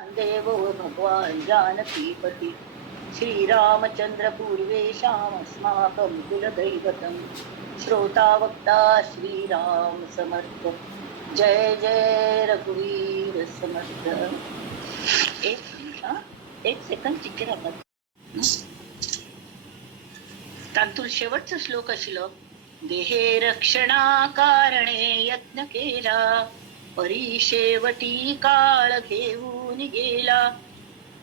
देवो भगवान् जानकीपति श्रीरामचन्द्र पूर्वेशामस्माकं कुलदैवतं श्रोतावक्ता श्रीराम समर्थ जय जय रघुवीर समर्थ. एक सेकंड चिकन आपण तांतून शेवटचा श्लोक असलो. देहे रक्षणा कारणे यत्न केला परीशेवटी काळ घेऊन गेला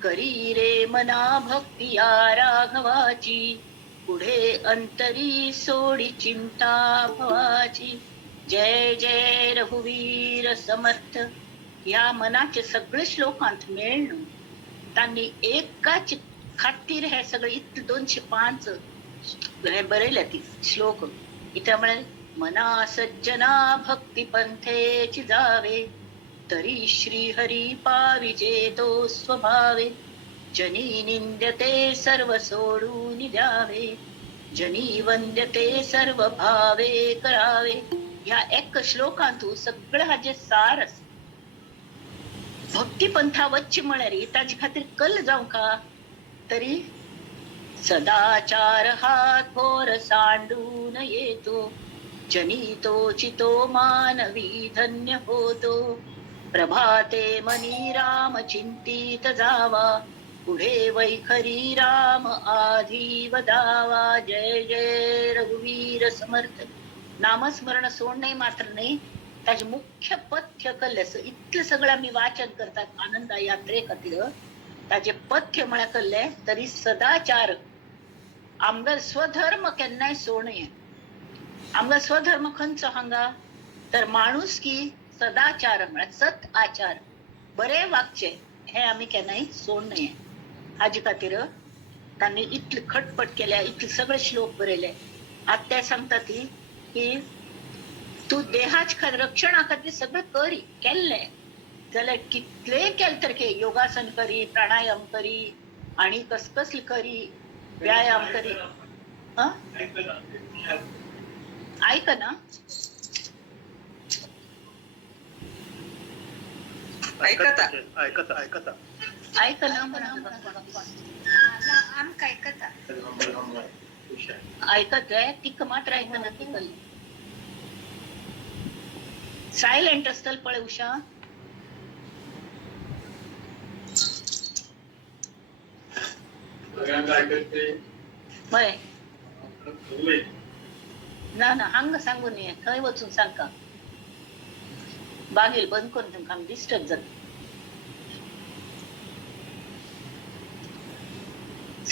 करी रे मना भक्ती या राघवाची पुढे अंतरी सोडी चिंता भवाची. जय जय रघुवीर समर्थ. या मनाचे सगळे श्लोकांत मिळणं त्यांनी एकाच खातीर हे सगळे इतके 205 हे बरेले ती श्लोक. त्यामुळे मना सज्जना भक्ती पंथेची जावे तरी श्री हरी पाविजे तो स्वभावे जनी निंद्यते सर्व सोडून द्यावे जनी वंद्यते सर्व भावे करावे. ह्या एक श्लोकांतू सगळं हा जे सार भक्ती पंथा वच्ची म्हणारी ताजी खातीर कल जाऊ का तरी सदाचार हा थोर सांडून येतो जनी तो चितो मानवी धन्य होतो प्रभाते मनी राम चिंतित जावा पुढे वैखरी राम आधी वदावा. जय जय रघुवीर समर्थ. नामस्मरण सोडणे मात्र नाही त्याचे मुख्य पथ्य कल्लस इतकं सगळं मी वाचन करतात आनंद यात्रे खातीर ताजे पथ्य म्हणा कल्ले तरी सदाचार आमगा स्वधर्म केन्नाय सोडणे. आमगा स्वधर्म खंयचो हांगा तर माणूस की सदाचार म्हळ्यार सत आचार बरे वागचे हे आम्ही केन्नाय सोडणे. हाजे खातीर तांणी इतली खटपट केल्या इतले सगळे श्लोक बरयले. आता ते सांगता ती की तू देहाच्या रक्षणा खातीर सगळं करी केल्ले जाल्यार कितले केले तर के योगासन करी प्राणायाम करी आणि कसली करी व्यायाम करी ऐक ना ऐकत आहे तिक मात्र ऐकना ती कल सायलेंट असतल पळे उषा. होय ना ना हांग सांगून ये थंय वचून सांगता बागेल बंद करून तुमका डिस्टर्ब जाता.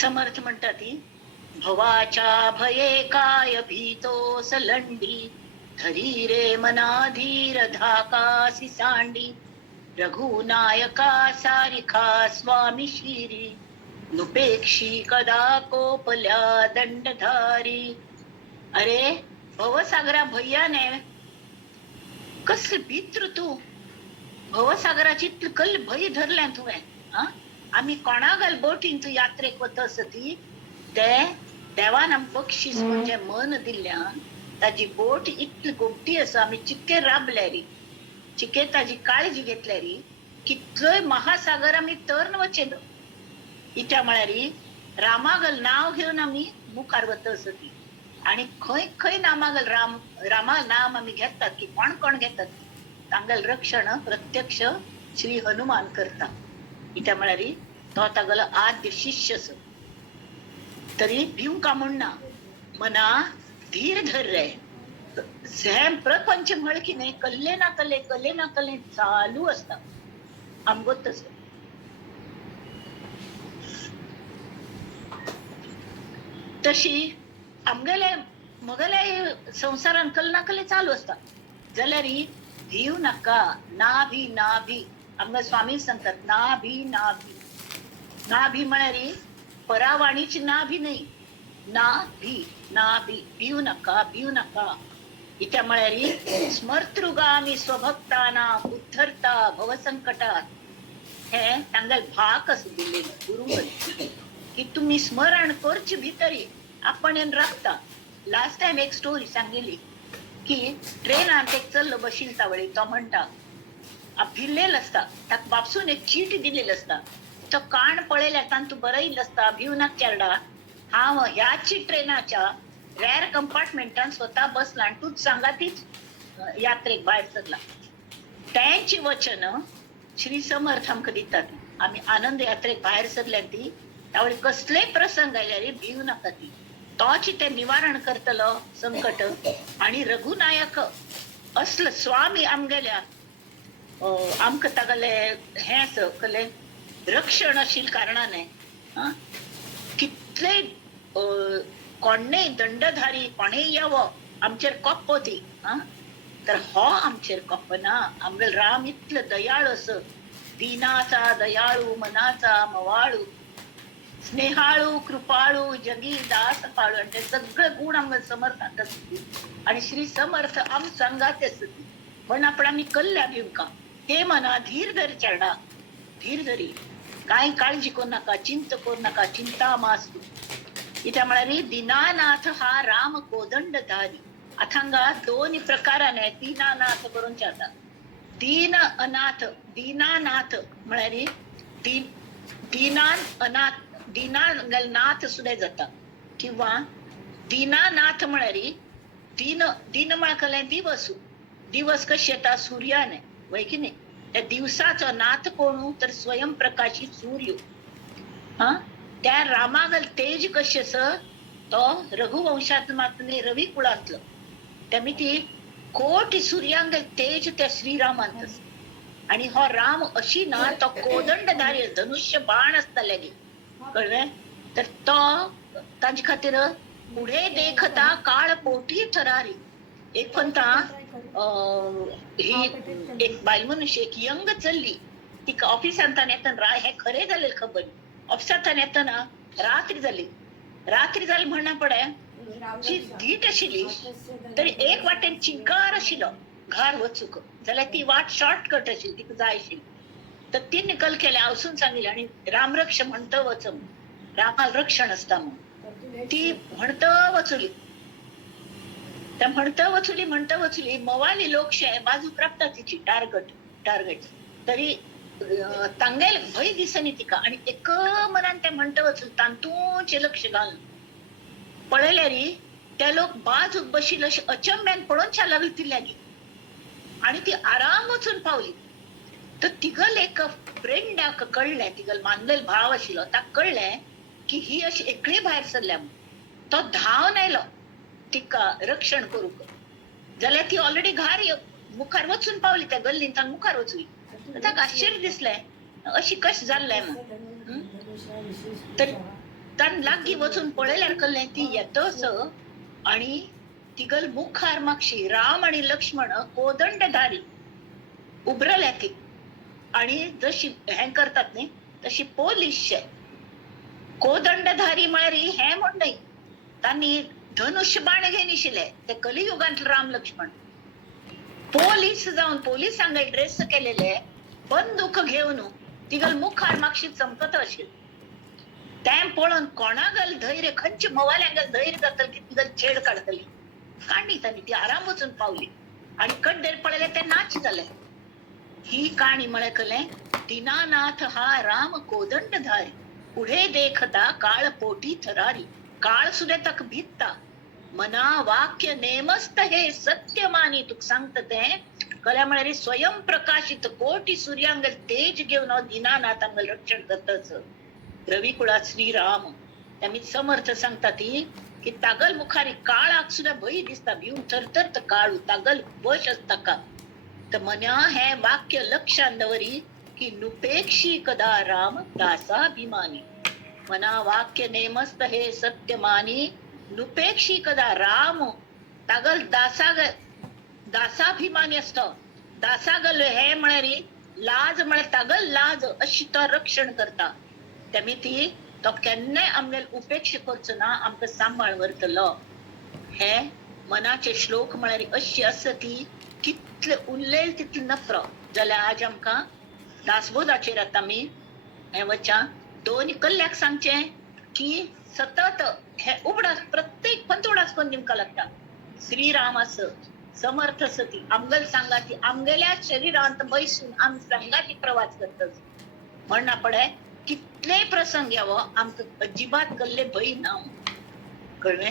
समर्थ म्हणता ती भवाच्या भये काय भीतो सलंडी धरी रे मना धीर धाकासी सांडी रघुनायका सारिखा स्वामी शिरी नुपेक्षी कदा कोपल्या दंडधारी. अरे भवसागरा भैयाने कसले भित्र तू भवसागराची कल भय धरल्या तुवें. आम्ही कोणागल बोटीन तू यात्रेक वतस ती ते देवान आम बक्षीस म्हणजे मन दिल्या ताजी बोट इतली गोमटी आसा. आम्ही चिक्के राबल्यारी चिके ताजी काळजी घेतल्यारी कितलोय महासागर आम्ही तरण वचेन इत्या म्हळ्यारी रामागल नाव घेऊन आम्ही मुखार वतस ती आणि खंय खंय नामागल रामा नाम आम्ही घेतात की कोण कोण घेतात तांगल रक्षण प्रत्यक्ष श्री हनुमान करता इत्या म्हळ्यारी तो तागल आद्य शिष्य तरी भिवू का म्हणना मना धीर धर रे झॅम प्रपंच म्हळ की नाही कल्ले ना कल्ले चालू असता आमगोतच. तशी आमगेले मगले संसारान कल ना कल्ले चालू असता जाल्यार भिव नाका नाभी आमगे स्वामी सांगतात नाभी म्हळ्यार परावाणीची नाभी नाही नाभी भिव नका इत्या म्हळ्यार स्मर्तृगामी स्वभक्ताना उद्धरता भवसंकटात हे तांगल भाक असं दिलेलं गुरु की तुम्ही स्मरण करची भितरी आपण राखता. लास्ट टाइम एक स्टोरी सांगितली की ट्रेनात एक चल्लो बशिलता वळी तो म्हणता भिल्लेलं असता ताका बापसून एक चीट दिलेलं असता तो काण पळयल्यार तांतू बरयल्लो असता भिवनाक चेरडा हांव ह्याच ट्रेनाच्या रेअर कंपार्टमेंटान स्वता बसला आणि तूच सांगातीच यात्रेक भायर सरला. त्यांची वचन श्री समर्थ आमकां दितात. आम्ही आनंद यात्रेक भायर सरल्या ती त्यावेळी कसलेय प्रसंग आयल्यार भिव नाका ती. तोच ते निवारण करतलो संकट. आणि रघुनायक असलो स्वामी आमगेल्या आमकां तागेले हें कले रक्षण आशिल्ल्या कारणाने कितले कोणेय दंडधारी कोणेय येवो आमचेर कोप्पो ती तर हो आमचेर कोप्पना. आमगेल राम इतलो दयाळू असो दिनाचा दयाळू मनाचा मवाळू स्नेहाळू कृपाळू जगी दास पाळू आणि ते सगळे गुण आमगे समर्थांत आसतली. आणि श्री समर्थ आम संगाते आसतली पण आपण आम्ही कल्ल्या भिवका हे मना धीर धर चरणा धीर धरी काय काळजी करू नका चिंत करू नका चिंता मास्तू. इथे म्हणाली दीनानाथ हा राम कोदंडधारी. अथांगा दोन प्रकाराने दीनानाथ करून जाता. दीन अनाथ दीनानाथ म्हणाली दीनान अनाथ दीनांगल नाथ सुद्धा जाता किंवा दीनानाथ म्हणारी दीन दीन म्हळकले दिवस दिवस कशी येता सूर्याने वय की नाही. त्या दिवसाचा नाथ कोण तर स्वयंप्रकाशित सूर्य. त्या रामागल तेज कशे तो रघुवंशात मातने रवी कुळातलं त्यामी ती कोटी सूर्यांगल तेज त्या श्रीरामांत. आणि हो राम अशी ना तो कोदंडधारी धनुष्य बाण असताले कळलं तर तो तांचे खातीर पुढे देखता काळ पोटी थरारी. एक पंता ही एक बायल मनुष्य एक यंग चल्ली ती ऑफिसांतान येतना हे खरे जाले खबर ऑफिसांतान येतना रात्री जाली म्हणना पडे जी धीट आशिल्ली तरी एक वाटेन चिंकार आशिल्लो घार वचूक जाल्यार ती वाट शॉर्टकट आशिल्ली तिका जाय आशिल्ली तर ती निकल केले हांसून सांगितले आणि रामरक्ष म्हणत वच रामाल रक्षण असता म्हणून ती म्हणत वचुली. त्या म्हणत वचुली मवाली लोकशाही बाजू प्राप्त तिची टार्गेट तरी तांगेल भय दिसनी तिका आणि एक मनान ते म्हणत वचून तांतूचे लक्ष घालून पळयल्यारी त्या लोक बाजूक बशिल्ले अशे अचंब्यान पळोवनच्या लागली तिल्यागी आणि ती आराम वचून पावली. तर तिगल एक फ्रेंडाक कळले तिगल मानलेल भाव आशिल्लो ताका कळले की ही अशी एकली भायर सरल्या म्हणून. तो धांवन आयलो तिका रक्षण करूक जाल्यार ती ऑलरेडी घार मुखार वचून पावली त्या गल्लीन ताका मुखार वचूली. ताका आश्चर्य दिसलें अशी कशें जाल्लें म्हणून. तर तान लागीं वचून पळयल्यार कळ्ळें ती येतच आणि तिगल मुखार मागशी राम आणि लक्ष्मण कोदंडधारी उबरले ती आणि जशी हें करतात न्ही तशी पोलीसशे कोदंडधारी म्हळ्यार हे म्हण न्हय तांणी धनुष्य बाण घेवन आशिल्ले ते कलियुगांतले राम लक्ष्मण पोलीस जावन पोलिसांगेर ड्रेस केलेले बंदूक घेवन तिगल मुखार मागशी चमकत आशिल्ले. तें पळोवन कोणागल धैर्य खंयच्या मवाल्यांगल धैर्य जातली की तिगल छेड काडटली काणी तांणी ती आराम वचून पावली आणि कड्डेर पळयले ते नाच जाले. ही काणी म्हळ्यार कळ्ळें दीनानाथ हा राम कोदंडधारी पुढे देखता काळ पोटी थरारी. काळ सुद्धा तक भित्ता मना वाक्य नेमस्त हे सत्य मानी तुक सांगत ते कळ्या म्हळ्यार स्वयंप्रकाशित कोटी सूर्यांगल तेज घेवन दीनानाथांगल रक्षण करतच रवी कुळात श्रीराम. त्यामी समर्थ सांगता ती की तागल मुखारी काळाक सुद्धा भय दिसता भिवन थरथर काळू तागल वश असता का. तर मन्या हे वाक्य लक्षात दवरी की नुपेक्षी कदा राम दासाभिमानी. मना वाक्य नेमस्त हे सत्य मानी नुपेक्षी कदा राम तागल दासाभिमानी असतो. दासागल हे म्हळ्यार लाज म्हळ्यार तागल लाज अशी तो रक्षण करता. त्यामी ती तो केन्नाय आमगेल उपेक्षा करचो ना आमकां सांबाळ व्हरतलो. हे मनाचे श्लोक म्हळ्यार अशी आसा ती कितले उरलेल तितले नफरो जाल्यार आज आमकां दासबोधाचेर आतां आमी हे वचा दोन कल्ल्याक सांगचे की सतत हे उगडास प्रत्येक पंतोडास पण निमका लागता. श्रीराम आस समर्थ सती आमगल सांगाती आमगेल्या शरीरांत बैसून आम संगाती प्रवास करतस म्हणना पडे कितले प्रसंग यावं आमचं अजिबात गल्ले भय ना कळवे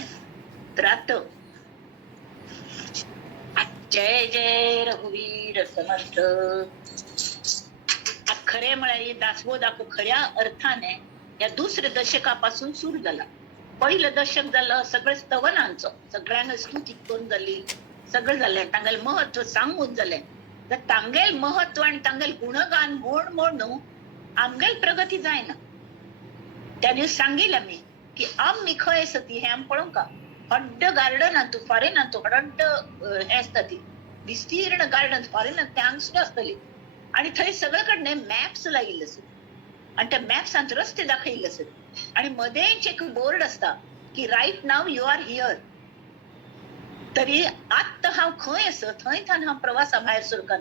तर आता जय जय रघुवीर समर्थ. खरे म्हणाली दासबोधाक खऱ्या अर्थाने या दुसऱ्या दशकापासून सुरू झाला. पहिलं दशक झालं सगळं स्तवनांचं सगळ्यांना स्तुती करून झाली सगळं झालंय तांगेल महत्व सांगून झालंय तर तांगेल महत्व आणि तांगेल गुणगान मोड मोडणं आमगेल प्रगती जाय ना. त्या दिवस सांगितलं मी की आम्ही खय सती हे आम पळू का हड्ड गार्डन आणतो फॉरेन आणतो हड्ड हे असतात विस्तीर्ण गार्डन फॉरेन त्या सुद्धा असतली आणि थंय सगळीकडे मॅप्स लागिल्ले असत आणि त्या मॅप्सांत रस्ते दाखयले असत आणि मध्येच एक बोर्ड असता की right now you are here. तरी आत्ता हांव खंय आसा थंय थान हांव प्रवासा भायर सरका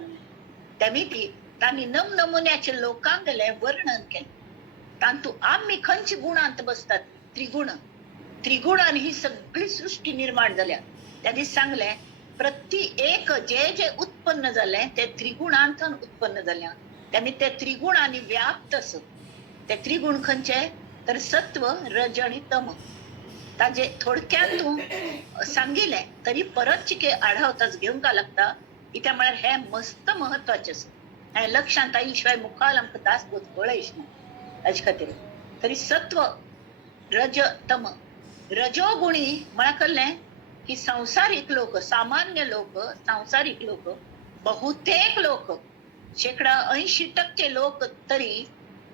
त्यामी ती तांणी नमुन्याचे लोकांक गेले वर्णन केले तांतू आम्ही खंयची गुणांत बसतात त्रिगुणान ही सगळी सृष्टी निर्माण झाल्या. त्यांनी सांगले प्रति एक जे जे उत्पन्न झाले ते त्रिगुणांतन उत्पन्न झाल्या त्यांनी ते त्रिगुणांनी व्याप्त असत. ते त्रिगुण खंयचे तर सत्व रज आणि तम ताजे थोडक्यात सांगिले तरी परत चिके आढावताच घेऊन का लागता की त्यामुळे हे मस्त महत्वाचे असत हे लक्षांत आईशिवाय मुखाल आमकां तास बोध कळयच ना हाजे खातीर. तरी सत्व रज तम रजोगुणी म्हळ्यार कळ्ळें की संसारिक लोक सामान्य लोक सांसारिक लोक बहुतेक लोक 80% लोक तरी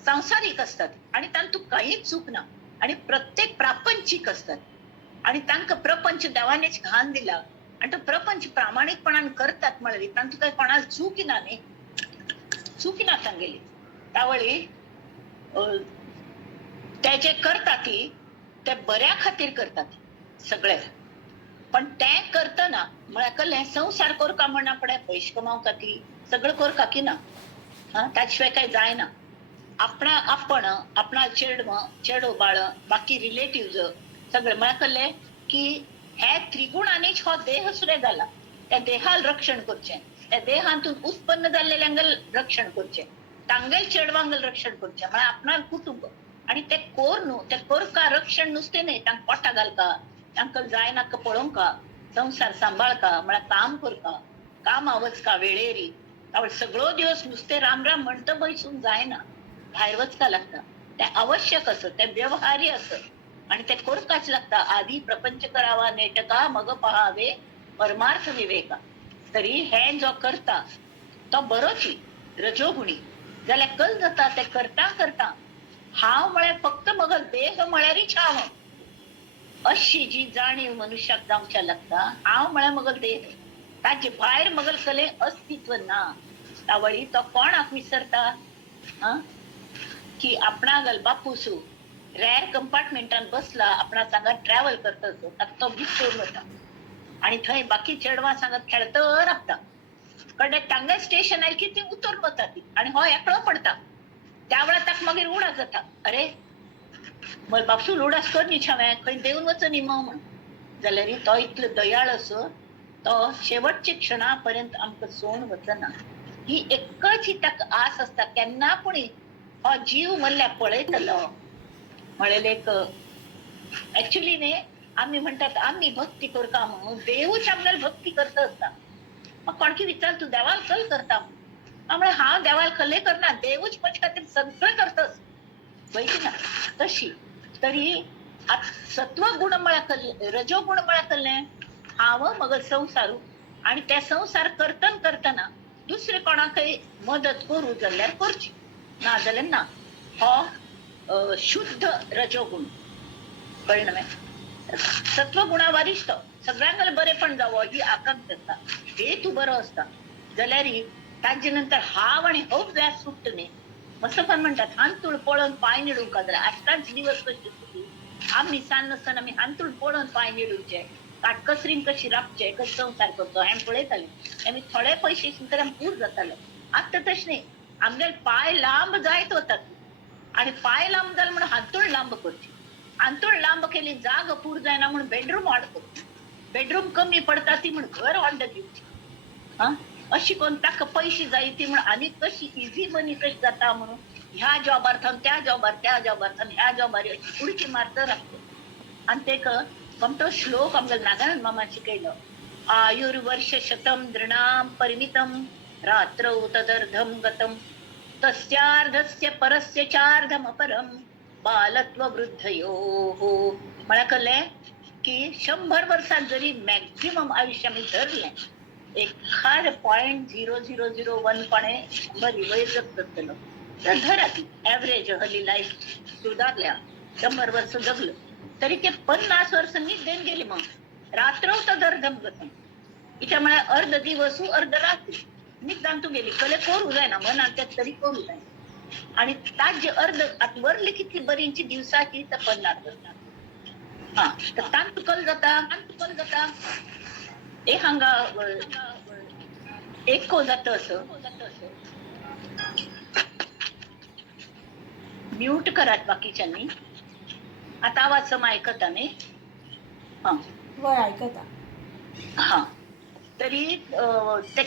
सांसारिक असतात आणि तांतू काहीच चूक ना आणि प्रत्येक प्रापंचिक असतात आणि तांकां प्रपंच देवानेच घाण दिला आणि तो प्रपंच प्रामाणिकपणान करतात म्हळ्यार तांतू काही कोणाला चुकिना न्ही चुकिना तांगेली त्यावेळी ते जे करतात ते बऱ्या खातीर करतात सगळे पण ते करतना म्हळ्यार कळ्ळें संसार करका म्हणा पडे पयशे कमावका ती सगळं करका की ना त्याच्या शिवाय काही जायना. आपण आपणा चेडो बाळ बाकी रिलेटिव्ह सगळे म्हळ्यार कळ्ळें की हे त्रिगुणांनीच हो देह सुद्धा झाला त्या देहाल रक्षण करचें त्या देहांतून उत्पन्न जाल्लेल्यांगल रक्षण करचें तांगेल चेडवांगल रक्षण करचें म्हळ्यार आपणाल कुटुंब आणि ते कोर न्हू ते करका रक्षण नुसतें न्ही तांकां पोटा घालका तांकां जाय नाका पळोवका संसार सांबाळका म्हळ्यार काम करका काम वचका वेळेरी त्यावेळी सगळो दिवस नुसते राम राम म्हणत बसून जायना भायर वचका लागता ते आवश्यक असत ते व्यवहारी असत आणि ते करकाच लागता. आधी प्रपंच करावा नेटका मग पहावे परमार्थ विवेका. तरी हे जो करता तो बरोची रजोगुणी जाल्यार कल जाता ते करता करता हांव म्हळ्यार फक्त मग देह म्हळ्यारच हांव अशी जी जाणीव मनुष्याक जावच्या लागता हांव म्हळ्यार मगल देह ताचे भायर मगल कले अस्तित्व ना. तावळी तो कोणाक विसरता की आपणागल बापूसू रेअर कंपार्टमेंटान बसला आपणा सांगत ट्रॅव्हल करता तो विसरून वता आणि थंय बाकी चेडवां सांगत खेळत रावता कडे तांगे स्टेशन आयली की ती उतरून वता ती आणि हो एकलो पडता त्या वेळार ताका मागीर उडाक जाता अरे मग बापसू उडास कर न्ही छावे खंय देऊन वच न्ही म्हण जाल्यार तो इतलो दयाळ असो तो शेवटच्या क्षणापर्यंत आमकां सोडून वचना. ही एकच ही ताका आस असता केन्ना पूण हो जीव मल्ल्यार पळयतलो म्हळें एक ऍक्च्युअली न्ही आमी म्हणटात आमी भक्ती करता म्हणून देवूच आमगेर भक्ती करता असता. मग कोणकी विचार तू देवाल कल करता म्हळ्यार हांव देवाल कले करना देवूच म्हजे खातीर सगळें करतास वयची ना तशी. तरी सत्व गुण म्हळ्यार रजो गुण म्हळ्यार कळ्ळें हांव मग संसारू आणि ते संसार करतना दुसरे कोणाकय मदत करू जाल्यार करची ना जाल्यार ना हो शुद्ध रजोगुण कळ्ळें न्हय. सत्वगुणा वरिश्ठ सगळ्यांक बरेपण जावो ही आकांक्षा असता हे तू बरो असता जाल्यार ताजे नंतर हाव आणि होप जाय सुट्ट न्ही. मस्तपण म्हणतात हांतूळ पळोवन पांय निडूंका जाल्यार आजकालचे दिवस कशे आमी सान नासतना आमी हांतूळ पळोवन पांय निडूचे काटकसरीन कशी राबचे कशें संसार करचो हें पळयताले आमी थोडे पयशे आशिल्ले तर आमी पूर जाताले. आतां तशें न्ही आमगेले पांय लांब जायत वतात आणि पांय लांब जाले म्हणून हांतूळ लांब करची हांतूळ लांब केली जाग पूर जायना म्हणून बेडरूम वाड करची बेडरूम कमी पडता ती म्हण घर वांड दिवची हा अशी कोण ताका पैशी जाय ती म्हण आणि कशी इझी मनी कशी जाता म्हणून ह्या जॉबार्थन त्या जॉबार त्या जॉबार्थन ह्या जॉबार अशी उडकी मारत राहतो आणि ते तो श्लोक आमच्या नागानंद मामा शिकयलं आयुर्वर्ष शतम दृणाम परिमितम रात्रौ तदर्धम गतम तस्यार्धस्य परस्य चार्धम अपरम बालत्व वृद्धयो हो मला कळलंय की 100 वर्षात जरी मॅक्झिमम आयुष्य मी धरले एखाद 0.0001 पणे 100 वय जगतलं तर धरा ती ऍव्हरेज हल्ली लाईफ सुधारल्या 100 वर्ष जगलं तरी ते 50 वर्ष नीट देऊन गेली मग रात्र तर अर्धम गतम त्यामुळे अर्ध दिवस अर्ध रात्री नीट जाणतो गेली कले कोरू जाय ना मनात त्यात तरी कोरू जाय आणि ताज जे अर्ध वरली किती बरींची दिवसाची तर 50 हा तर तान तुकल जाता एक हांगा एक को जात असं म्यूट करात बाकीच्यांनी आता आवाज सम ऐकता नाही वय ऐकता हा तरी ते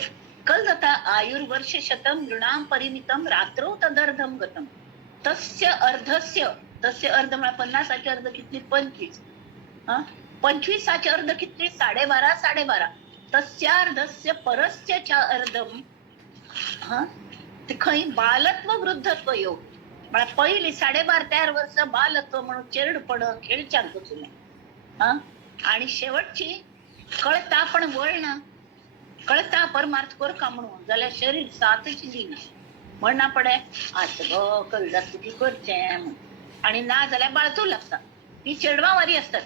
कल जाता आयुर्वर्ष शतम नृणाम परिमितम रात्रो तदर्धम गतम तस्य अर्ध मला 50 अर्ध किती 25 25 अर्ध किती 12.5 तस्यार्धस्य परस्य अर्धम ते खंय बालत्व वृद्धत्व योग मला पहिली 12.5-13 वर्ष बालत्व म्हणून चेरडपण खेळच्यान तुझे आणि शेवटची कळता पण वळणं कळता परमार्थ कर का म्हणून जाल्यार शरीर साथची दिना म्हणना पडे आज कल जास्त ती करचे आणि ना जाल्यार बाळचू लागता ती चेडवावारी असतात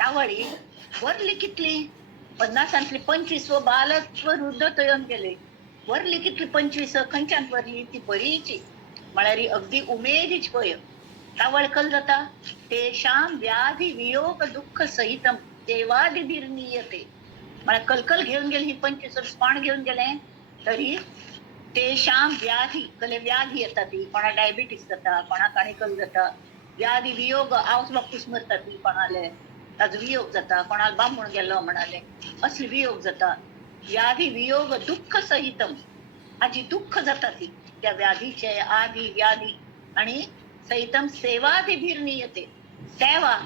तावळी वरली कितली 50 25 बालत्व वृद्धत्व येऊन गेले वरली कितली 25 खंयच्यान वरली ती बरीची म्हळ्यार अगदी उमेदीच पय तावळ कल जाता तेषां व्याधी वियोग दुःख सहितम देवादिर्नीयते मला कलकल घेऊन गेली ही 25 वर्ष पाण घेऊन गेले तरी तेषां व्याधी कले व्याधी येतात ती कोणा डायबिटीस जाता कोणा काणिकल जाता व्याधी वियोग आवस बापूस मरतात ती कोणाले ताजो वियोग जाता कोणाला बांबून गेलो म्हणाले असले वियोग जाता व्याधी वियोग दुःख सहितम आजी दुःख जाता ती त्या व्याधीचे आधी व्याधी आणि सहितम सेवादिर्नीयते सेवा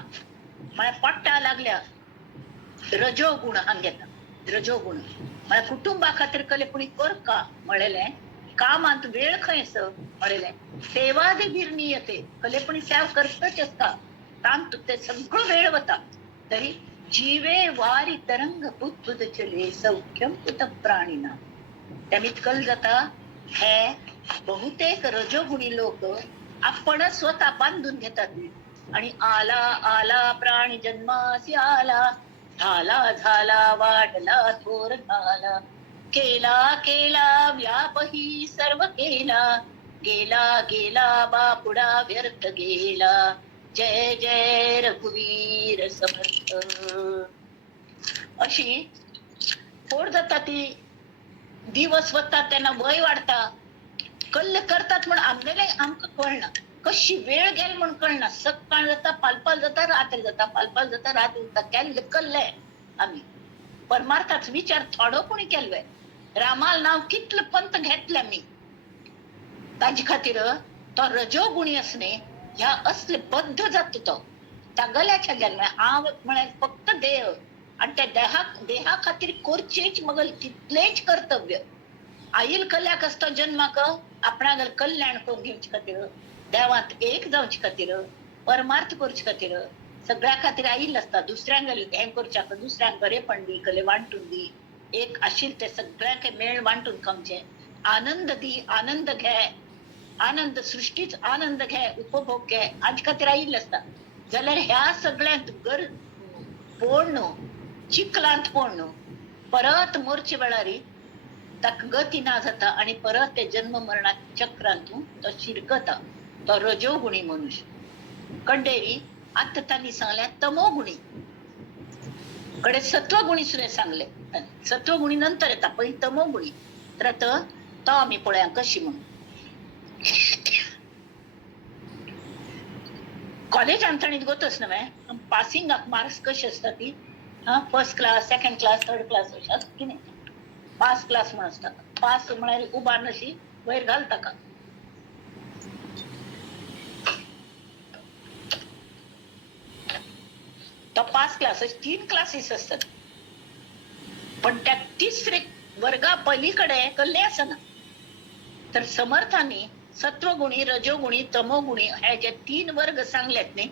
मला पट्टा लागल्या रजोगुण हांगेता रजोगुण मला कुटुंबा खातीर कले कोणी कर का म्हळेले कामांत वेळ खंयस म्हळेले सेवादिर्नीयते कले कोणी सेव करतच असता तांत ते सगळं वेळ वता तरी जीवे वारी तरंग बुद्ध चले सौख्यम कुत प्राणीना त्यामित कल जाता हे बहुतेक रजोगुणी लोक आपण स्वतः बांधून घेतात आणि आला प्राणी जन्मासी आला झाला वाटला थोर झाला केला व्यापही सर्व केला गेला बापुडा व्यर्थ गेला जय जय रघुवीर समर्थ अशी फोड जाता ती दिवस वतात त्यांना वय वाढता कल्ल करतात म्हणून आमलेले आमक कळना कशी वेळ गेल म्हणून कळना सकाळ जाता पालपाल जाता रात्री जाता पालपाल जाता रात्री जाता केल्ले कल्लंय आम्ही परमार्थाच विचार थोडो कोणी केलंय रामाल नाव कितलं पंत घेतलं मी ताजी खातीर तो रजोगुणी असणे ह्या असले बद्ध जात तो त्या गल्याच्या जन्म हांव म्हळ्यार फक्त देह आणि त्या देहा खातीर करचेच मगल तितलेच कर्तव्य आईल कल्याक असतो जन्माक आपणागल कल्याण करून घेवचे खातीर देवांत एक जावचे खातीर परमार्थ करचे खातीर सगळ्या खातीर आईल असता दुसऱ्यांक हें करच्या दुसऱ्यांक बरे पडली कले वांटून दी एक आशिल ते सगळ्यांक मेळ वांटून खावचे आनंद दी आनंद घे आनंद सृष्टीच आनंद घे उपभोग घे हाजे खातीर आईल असता जाल्यार ह्या सगळ्यांत पोळणो चिखलांत पोळणो परत मोरचे वेळारी ताका गती ना जाता आणि परत ते जन्म मरणाच्या चक्रांतून तो शिरकता तो रजोगुणी मनुष्य कंडेरी आता त्यांनी सांगल्या तमोगुणी कडे सत्वगुणी सुद्धा सांगले सत्वगुणी नंतर येता पहिले तमोगुणी तर तो आम्ही पळया कशी म्हणून कॉलेज अंतणीत गोतच नव्हे पासिंगाक मार्क्स कशी असता ती हा first class second class third class अशी असत की नाही. पास क्लास म्हणून असता. पास म्हणाली उभार नशी वयर घालता का. तर पास क्लास 3 क्लासेस असतात. पण त्या तिसरे वर्गा पलीकडे कल्ले असं ना. तर समर्थांनी सत्वगुणी रजोगुणी तमोगुणी हे जे 3 वर्ग सांगलेत नाही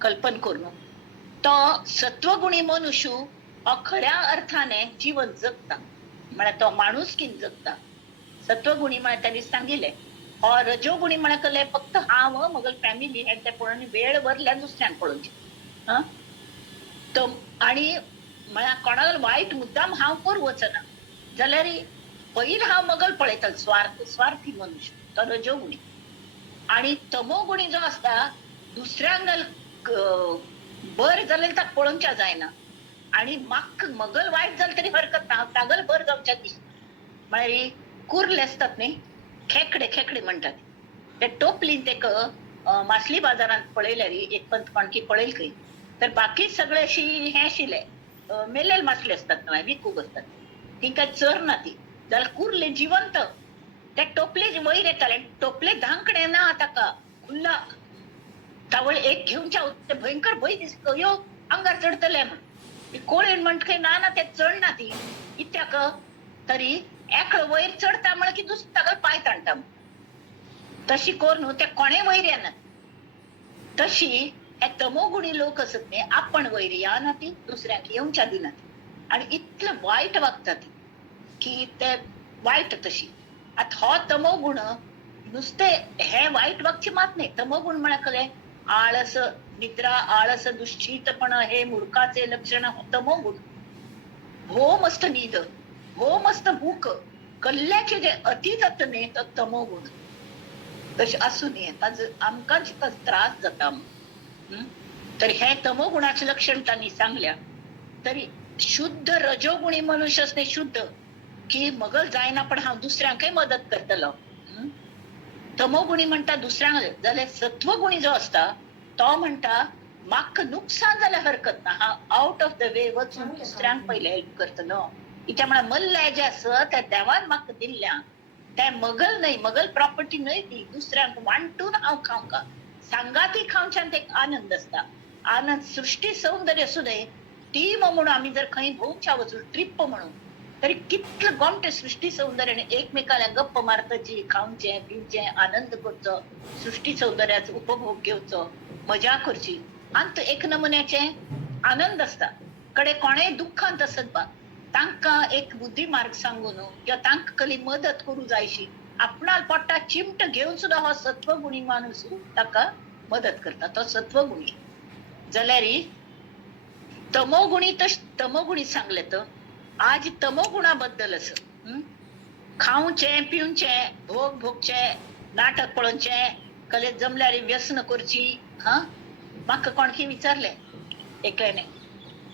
कल्पन करून, तो सत्वगुणी मनुष्य खऱ्या अर्थाने जीवन जगता म्हणजे तो माणूसकीन जगता. सत्वगुणी म्हणे त्यांनी सांगितले. रजोगुणी म्हणे कले फक्त हांव मगल फॅमिली आणि त्या पळोवन वेळ भरल्या दुसऱ्यान पळोवची. आणि मला कोणाला वाईट मुद्दाम हांव करू वचना जाल्यार पयलीं हांव मगल पळयता स्वार्थी मनुष्य तो रजोगुणी. आणि तमोगुणी जो असता दुसऱ्यांक बर जाल्यार ताका पळोवच्या जायना. आणि म्हाका मगल वायट जालें तरी हरकत ना, हांव तागल बर जावच्या दिसता. म्हळ्यार कुर्ले असतात न्ही खेकडे खेकडे म्हणटात ते टोपलीन तेक मासली बाजारांत पळयल्यार एक पंत कोणकी पळयल खंय तर बाकी सगळे अशी हे आशिल्ले मेलेले मासले असतात ना विकूक असतात. तिंका चर ना ती जाल्यार कुर्ले जिवंत त्या टोपले वयर येताले. टोपले धांकडे ना ताका खुल्ला तावळ एक घेवच्या भयंकर भंय दिसलो यो आंगार चढतले म्हण. कोळेन म्हणट ना ना ते चढना ती इत्याक तरी एकलो वयर चढता म्हण की दुसरो ताका पाय ताणटा. तशी कोर न्हू ते कोणे वयर येनात. तशी हे तमोगुणी लोक असत न्ही आपण वयर येना ती दुसऱ्याक येवच्या दिनात. आणि इतलं वायट वागतात की ते वायट तशी. आता हो तमोगुण नुसते हे वाईट वागचे मात नाही. तमोगुण म्हणाकले आळस निद्रा आळस दुश्चितपणा हे मूर्खाचे लक्षण तमोगुण. हो मस्त नीद हो मस्त भूक कल्ल्याचे जे अति जात न्ही तो तमोगुण. तसे असू नये आमकांच त्रास जाता. तर हे तमोगुणाचे लक्षण त्यांनी सांगल्या. तरी शुद्ध रजोगुणी मनुष्य असणे शुद्ध की मगल जायना पण हांव दुसऱ्यांकय मदत करतलो. तमोगुणी म्हणता दुसऱ्यांक जाल्यार सत्वगुणी जो असता तो म्हणता म्हाका नुकसान जाल्यार हरकत ना हांव आउट ऑफ द वे वचून दुसऱ्यांक पहिले हेल्प करतलो. इच्या म्हणा मल्ल्या जे आसा त्या देवान म्हाका दिल्ल्या ते मगल नाही मगल प्रॉपर्टी नाही ती दुसऱ्यांक वांटून हांव खावंका सांगाती खावच्यान एक आनंद असता. आनंद सृष्टी सौंदर्य सुद्धा टीम म्हणून आम्ही जर खंय भोवच्या वचून ट्रिप म्हणून तरी कितलं गोमटे सृष्टी सौंदर्याने एकमेकाला गप्प मारताची खावचे पिवचे आनंद करचो सृष्टी सौंदर्याचो उपभोग घेवचो मजा करची. अंत एक नमुन्याचे आनंद असता. कडे कोणे दुःखांत असत बा तांका एक बुद्धी मार्ग सांगून किंवा तांका कली मदत करू जायशी आपणाल पोटा चिमट घेऊन सुद्धा हो सत्वगुणी माणूस ताका मदत करता तो सत्वगुणी. जाल्यार तमोगुणी सांगले तर आज तमोगुणाबद्दल असं खाऊचे पिवचे भोग भोगचे नाटक पळोवचे कले जमल्यार व्यसन करची. म्हाका कोणकी विचारले एकल्याने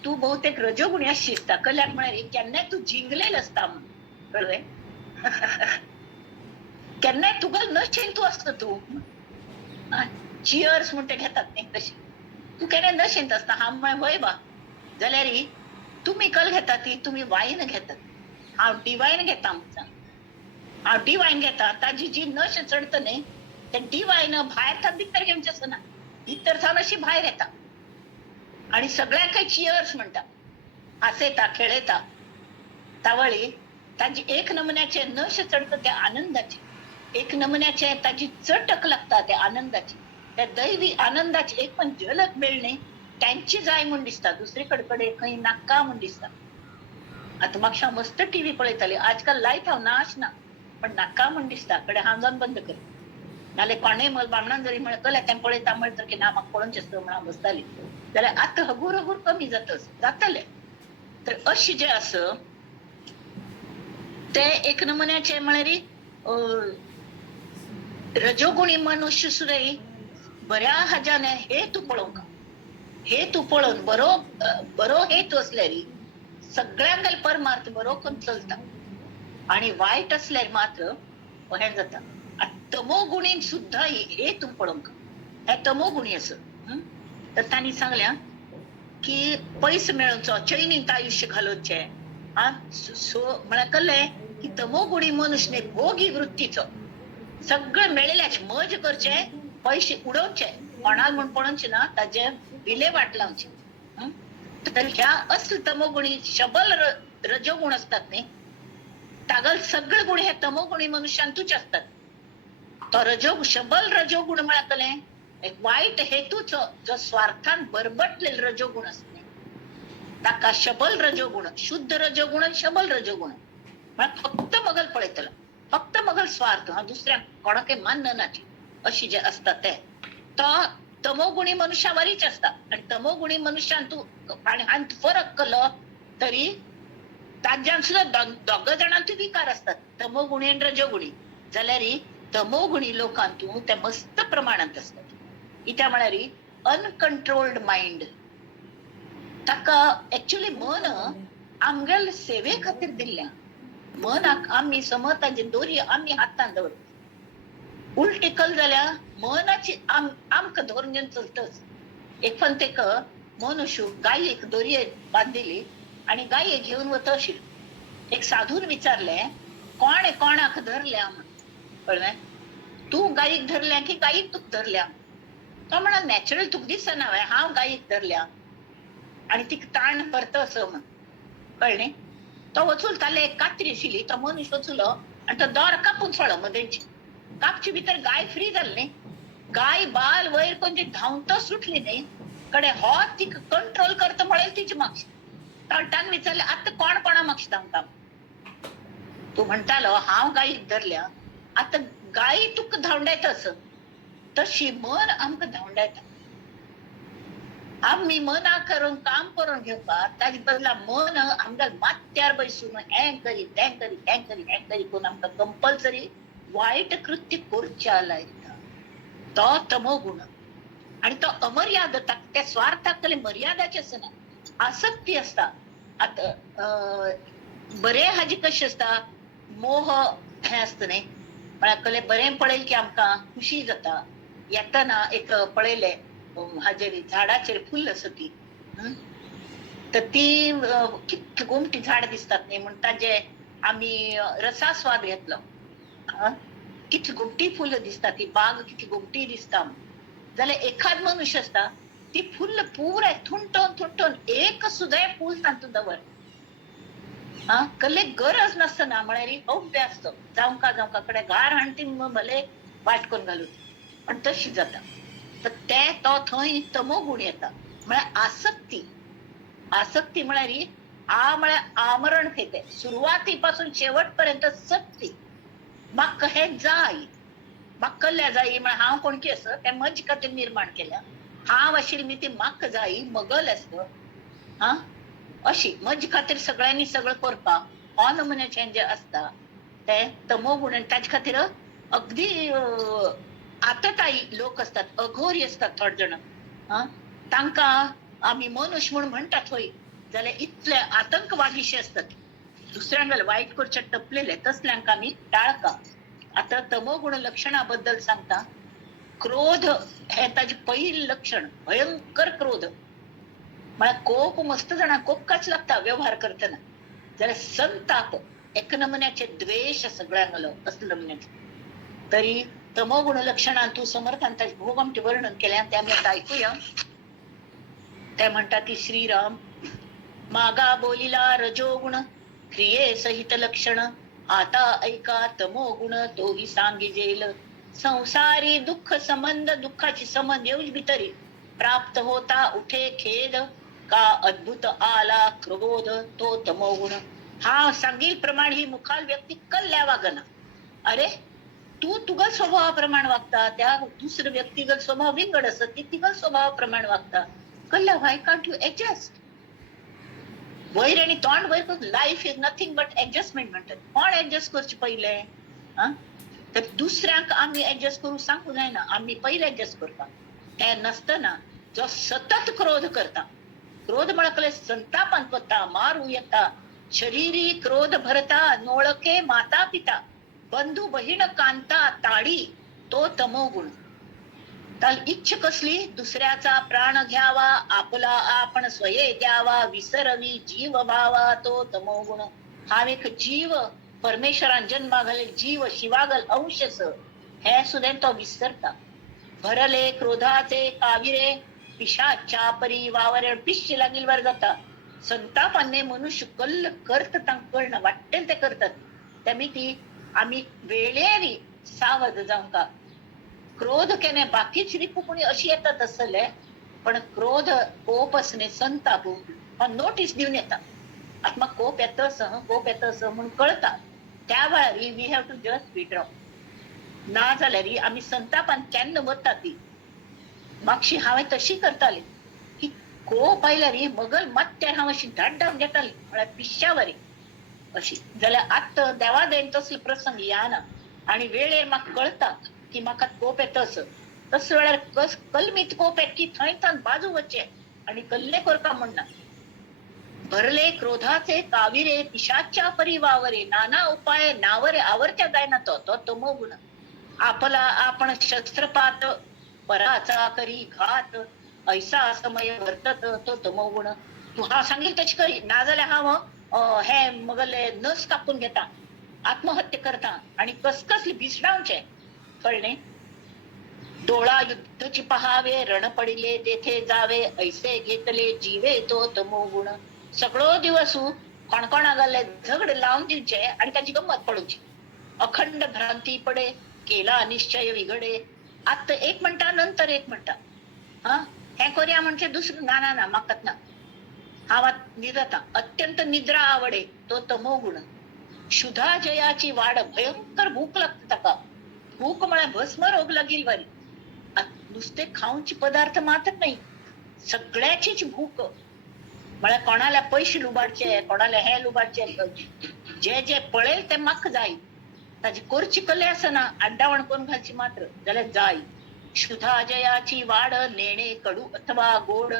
तू बहुतेक रजोगुणी अशी दिसता कल्याक म्हणाली केन्नाय तू जिंकलेलं असता म्हणून कळले. केन्नाय तुगल नशेन तू असत तू चिअर्स म्हणते घेतात नाही तशी तू केन्नाय नशेंत असता. हा वय बा जाल्यार तुम्ही कल घेता ती तुम्ही वाईन घेतात हांव डिवायन घेता. हांव डिवायन घेता ताजी जी नश चढत न्ही ते डिवायन भायर था भितर घेवचें असना भितर जावन अशी भायर येता आणि सगळ्यांक चिअर्स म्हणटा हसयता खेळयता. तावळी ताजी एक नमुन्याचे नश चढत त्या आनंदाची एक नमुन्याचे ताजी चटक लागता त्या आनंदाची त्या दैवी आनंदाची एक पण झलक मिळणे त्यांची जाय म्हण दिसता. दुसरीकडे खंय नाका म्हण दिसता. आता मागशा मस्त टीव्ही पळयताली आजकाल लायट हांव नाच ना पण नाका म्हण दिसता कडे हांव जावन बंद कर नाल्यार कोणेय बामणान जरी म्हण कल्या तें पळयता म्हणटा की ना म्हाका पळोवचें आसता म्हणून बसताली जाल्यार आतां हगूर हगूर कमी जातले. तर अशी जे आस ते एक नमुन्याचे म्हळ्यार रजोगुणी मनुष्य सुद्धा बऱ्या हाज्याने हेतू पळोवंक हेतू पळोवन बरो हेतू असल्यार सगळ्यांक परमार्थ बरो करून चलता. आणि वायट असल्यार मात्र हें जाता. तमोगुणीन सुद्धा हेतू पळोवंक हे तमोगुणी असं. तर तांणी सांगल्या की पैसे मेळोवचो चैनीत आयुष्य घालोवचे सो म्हळ्यार कळ्ळें की तमोगुणी मनुष्य भोगी वृत्तीचो सगळं मेळिल्ल्याच मज करचे पैसे उडोवचे कोणाक म्हण पळोवचे ना ताजे विलेवाट लावची तर ह्या असले तमोगुणी शबल रजोगुण असतात न्ही तागल सगळे गुण हे तमोगुणी मनुष्यांतूच असतात तो शबल रजोगुण म्हळ्यार एक वाईट हेतूचो जो स्वार्थान बरबटलेलो रजोगुण असते ताका शबल रजोगुण शुद्ध रजोगुण आणि शबल रजोगुण म्हळ्यार फक्त मगल पळयतलो फक्त मगल स्वार्थ दुसऱ्या कोणाक मान्य नाची अशी जे असतात ते तो तमोगुणी मनुष्यावरीच असता आणि तमोगुणी मनुष्यांतू आणि फरक केलो तरी तांच्यान सुद्धा दोग जाणांतू विकार असतात तमोगुणी आणि रजोगुणी जाल्यार तमोगुणी लोकांतू ते मस्त प्रमाणात असतात इत्या म्हळ्यार अनकंट्रोल्ड माइंड ताका एक्चुअली मन आमगेल सेवे खातीर दिल्ल्या मनाक आम्ही समज तांचे दोरी आम्ही हातान दवरता उलटी कल जाल्यार मनाची आमकां धरून घेवन चलतच एक फावट एक मनुष्य गायेक दोरयेक बांदिली आणि गायेक घेवन वता आशिल्लो एक साधून विचारलें कोणे कोणाक धरल्या कळ्ळें तू गायीक धरल्या की गायीक तुक धरल्या तो म्हणा नॅचरल तुक दिसना हांव गायीक धरल्या आणि ती ताण करता असं म्हण कळ्ळें तो वचून ताले एक कात्री आशिल्ली तो मनीस वचुलो आणि तो दोर कापून सोडलो मदेंची कापची भितर गाय फ्री जाली न्ही गाय बाल वयर कोणची धांवतो सुटली न्ही कडे हो ती कंट्रोल करता म्हळें तिची मागशी ताण विचारले आता कोण कोणा मागशी धांवता तू म्हणटालो हांव गायीक धरल्या आता गाय तुक धांवडायता असं तशी मन आमकां धांवडायता आम्ही मना करून काम करून घेवपाक ताजे बदला मन आमकां माथ्यार बसून हें करी तें करी हें करी हें करी करून आमकां कंपल्सरी वायट कृत्य करच्या लायता तो तमोगुण आणि तो अमर्याद त्या स्वार्थाक मर्यादाचे असना आसक्ती असता आता बरे हाजी कशें असता मोह हें असता न्ही म्हळ्यार बरें पळयलें की आमकां खुशी जाता येताना एक पळयलें हाजेर झाडाचेर फुल आसा ती तर ती कितली गोमटी झाड दिसतात न्ही म्हण ताजे आमी रसास्वाद घेतलो कितली गोमटी फुलं दिसता ती बाग कितली गोमटी दिसता जाल्यार एखाद मनुष्य असता ती फुल पुराय थुंटोन एक सुद्धा फूल तांतून दवर कल्ले गरज नसतना म्हळ्यार अव्य असतो जावंका कडे घार हाणटी भले वाटकोन घालून पण तशी जाता तर ते तो थंय तमोगुण येता म्हळ्यार आसक्ती म्हळ्यार म्हळ्यार आमरण खेते सुरवाती पासून शेवट पर्यंत सक्ती म्हाका हे जाय म्हाका कल्ल्या जायी म्हळ्यार हांव कोणकी असं त्या मज खातीर निर्माण केल्या हांव आशिल्ली मी ती म्हाका जायी मगल असत अशी मज खातीर सगळ्यांनी सगळं करपाक हो नमुन्याचें जे असता ते तमोगुण आनी ताचे खातीर अगदी आततायी लोक असतात अघोरी असतात थोडे जण तांकां आमी मनुष्य म्हणून म्हणटात होय जाल्यार इतले आतंकवादीशे असतात दुसऱ्यांक वायट करचे टपलेले तसल्यांक आमी टाळका आता तमोगुण लक्षणा बद्दल सांगता क्रोध हे ताजे पयलीं लक्षण भयंकर क्रोध म्हळ्यार कोप मस्त जाणां कोपकाच लागता व्यवहार करतना जाल्यार संताप एक नमुन्याचे द्वेष सगळ्यांगलो असले नमुन्याचे तरी तमोगुण लक्षणां तू समर्थान ताचे भोगमटे वर्णन केल्या ते आमी आता ऐकूया ते म्हणतात की श्रीराम मागा बोलिला रजोगुण क्रिये सहित लक्षण आता ऐका तमोगुण तोही सांगिजेल संसारी दुःख संबंध दुःखाची संबंध येऊच भितरी प्राप्त होता उठे खेद का अद्भुत आला क्रोध तो तमोगुण हा सांगील प्रमाण ही मुखाल व्यक्ती कल्ल्या वागना अरे तू तुगल स्वभावाप्रमाणे वागता त्या दुसऱ्या व्यक्तिगत स्वभाव विंगड असत ती तिगल स्वभावाप्रमाणे वागता कल्ल्या व्हाय कांट यू ऍडजस्ट वयर आणि तोंड वयर life is nothing but adjustment म्हणतात कोण ऍडजस्ट करचे पहिले तर दुसऱ्यांक आम्ही ऍडजस्ट करू सांगू जायना आम्ही पहिले ऍडजस्ट करता हे नसतना जो सतत क्रोध करता क्रोध म्हळ्यार संतापान पडता मारू येता शरीरी क्रोध भरता नोळके माता पिता बंधू बहीण कांता ताडी तो तमोगुण तर इच्छ कसली दुसऱ्याचा प्राण घ्यावा, आपला आपण स्वये द्यावा, विसरवी जीव भावा तो तमोगुण. हा एक जीव परमेश्वरान जन्मा घालेल जीव शिवागल अंशस हे सुद्धा तो विसरता. भरले क्रोधाचे काविरे, पिशाच्या परी वावरे पिश लागील वर जाता. संतापाने मनुष्य कल्ल करत कळणं वाटेल ते करतात. त्यामिती आम्ही वेळेरी सावध जाऊन का. क्रोध केने बाकीच रिपू कोणी अशी येतात असले, पण क्रोध कोप असणे संतापू नोटीस देऊन येतात. आत्मा कोप येत कोप येत म्हणून कळतात. त्या वेळारी we have to just withdraw. ना जाल्यारी आम्ही संतापान केन्ना वता ती मागशी हांवें तशी करताली की कोप आयल्यारी मगल मात्यार हांव अशी धाड्डावन घेताली म्हळ्यार पिश्यावरी अशी. जाल्यार आत्ता देवा देन तसले प्रसंग येना आणि वेळेर म्हाका कळता की म्हाका कोप येतस. तस वेळार कलमीत कोप येत की थंयच्यान बाजू वचचे आणि कल्ले करता म्हणना. भरले क्रोधाचे काविरे, पिशाच्या परी वावरे, नाना उपाय नावरे आवरत्या जायना तो तमोगुण. आपला आपण शस्त्रपात, पराचा करी घात, ऐसा समय वर्तत तो तमोगुण. तू हा सांगेल तशी करी, ना जाल्यार हांव हे मगले नस कापून घेता, आत्महत्या करता आणि कसकसली भिसडावचे कळणे. डोळा युद्धची पहावे, रण पडिले तेथे जावे, ऐसे घेतले जीवे तो तमोगुण. सगळो दिवस कोणकोणा गाले झगड लावून दिवचे आणि त्याची गंमत पडूची. अखंड भ्रांती पडे, केला निश्चय विघडे. आता एक म्हणता नंतर एक म्हणता हे करूया म्हणजे दुसरं ना ना ना मागतात ना. हा निरता अत्यंत निद्रा आवडे तो तमोगुण. क्षुधा जयाची वाढ, भयंकर भूक लागते ताका. भूक म्हळ्या भस्म रोग लागील वारी. नुसते खाऊची पदार्थ मात्र नाही, सगळ्याचीच भूक. म्हळ्यार कोणाला पैसे लुबाडचे, कोणाला हे लुबाडचे, जे जे पळेल ते माक जाय. ताजी करची कले असना आड्डावण करून घालची मात्र जाल्यार जाय. क्षुधा जयाची वाढ, नेणे कडू अथवा गोड,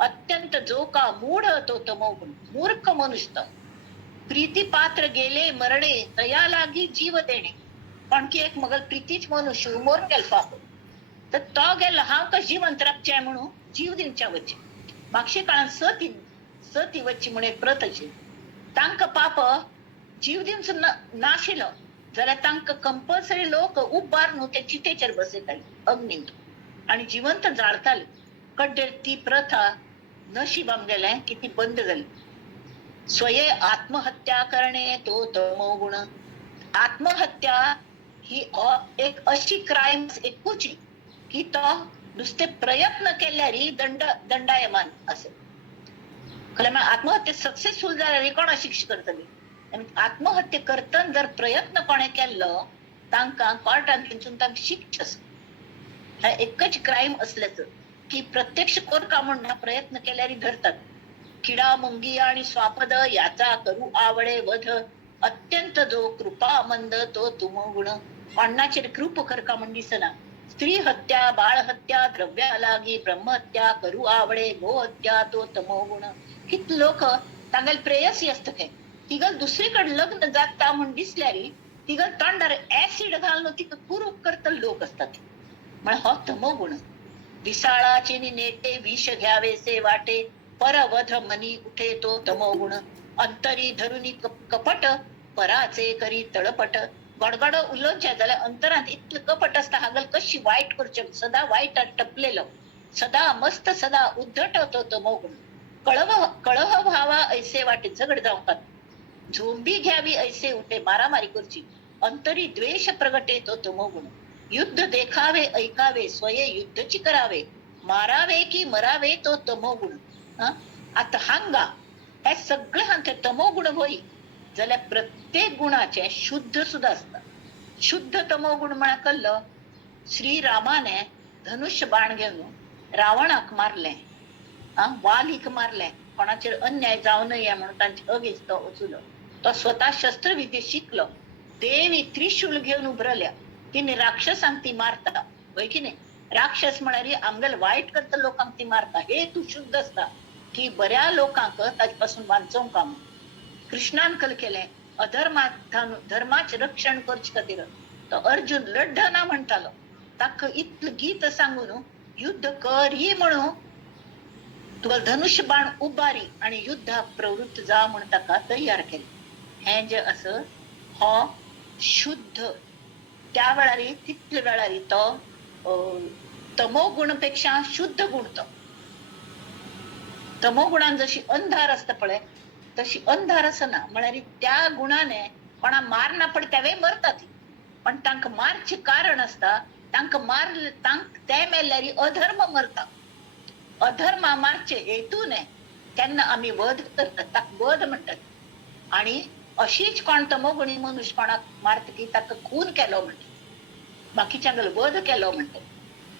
अत्यंत जो का मूढ तो तमोगुण. मूर्ख मनुष्य. प्रीती पात्र गेले मरणे, तया लागी जीव देणे. पण की एक मगल प्रीतीच मनुष्य मरून गेल पाप, तर तो गेला हांव कस जिवंत राखचे म्हणून जीव दिवच्या वच्चे. मागशे काळात सती वच्ची म्हणे प्रतचे. तांक पाप जीव दिवच नाशिलो जाल्यार तांकां कंपल्सरी लोक उबार न्हू ते चितेचेर बसयताले अग्नींत आणि जिवंत जाळताले. कड्डेर ती प्रथा नशिबाम गेले की ती बंद झाली. स्वये आत्महत्या करणे तो तमोगुण. आत्महत्या ही एक अशी क्राईम एकूची की तो नुसते प्रयत्न केल्यारी दंडायमान असे. आत्महत्या सक्सेसफुल जाल्यारी कोणा शिक्षा करतली. आत्महत्या करतना जर प्रयत्न कोणे केल्लो तांकां कोर्टान तेंचून तांकां शिक्षा. हे एकच क्राईम असल्याच की प्रत्यक्ष कोरका म्हणून प्रयत्न केल्यारी धरतात. किडा मुंगी आणि स्वापद याचा करू आवडे वध, अत्यंत जो कृपा मंद तो तुमगुण. अण्णाचेर कृप करका म्हण दिसना. स्त्री हत्या, बाळ हत्या, द्रव्या लागी ब्रह्महत्या करू आवडे, गो हत्या तो तमोगुण. कित लोक तांगेल प्रेयसी असत काय तिगल दुसरीकडे लग्न जाता म्हणून दिसल्यारी तिगल तोंडार ऍसिड घालून तिक कुरूप करता लोक असतात. म्हण हो तमोगुण. विसाळाचे नेटे विष घ्यावेसे वाटे, परवध मनी उठे तो तमोगुण. अंतरी धरुनी कपट, पराचे करी तळपट. गडगड उलोवचे जाल्यार अंतरात इतलं कपट असता हागल कशी वाईट करचे. सदा वाईट टपलेलो, सदा मस्त सदा उद्धट तो तमोगुण. कळह व्हावा ऐसे वाटे झगड जावतात. झोंबी घ्यावी ऐसे उठे मारामारी करची. अंतरी द्वेष प्रगटे तो तमोगुण. युद्ध देखावे ऐकावे, स्वये युद्धची करावे, मारावे की मरावे तो तमोगुण. आता हांगा हे सगळे हांचे तमोगुण होई जाल्यार प्रत्येक गुणाचे शुद्ध सुद्धा असतात. शुद्ध तमोगुण म्हणा कल्लो श्रीरामाने धनुष्य बाण घेऊन रावणाक मारले, वालीक मारले, कोणाचेर अन्याय जाऊ नये म्हणून तांचे अगेन्स्ट तो वचुलो. तो स्वतः शस्त्रविद्या शिकलो. देवी त्रिशूल घेऊन उभरल्या, तिने राक्षसांक ती मारता होय की नाही. राक्षस म्हणारी आमगेल वाईट करता लोकांक ती मारता. हे तू शुद्ध असता की बऱ्या लोकांक ताजेपासून वाचोवंक काम. कृष्णान कल केले अधर्मात धर्माचे रक्षण करचे खातीर तो अर्जुन लढना म्हणटालो. ताक इतलं गीत सांगून युद्ध करी म्हणू तुला धनुष्य बाण उबारी आणि युद्धाक प्रवृत्त जा म्हणून ताका तयार केले. हे जे असं हो शुद्ध त्या वेळार तितल्या वेळार तो तमो गुणपेक्षा शुद्ध गुण तो. तमो गुणान जशी अंधार असता पळय तशी अंधार असना म्हळ्यार त्या गुणाने कोणा मारना पडत्या वे मरतात पण तांक मारचे कारण असता तांक मारले तांक ते मेल्यार अधर्म मरता. अधर्म मारचे हेतूने त्यांना आम्ही वध करतात ताक वध म्हणतात. आणि अशीच कोण तमोगुणी मनुष्य कोणाक मारता की ताका खून केलो म्हणतात बाकीच्यांक वध केलो म्हणतात.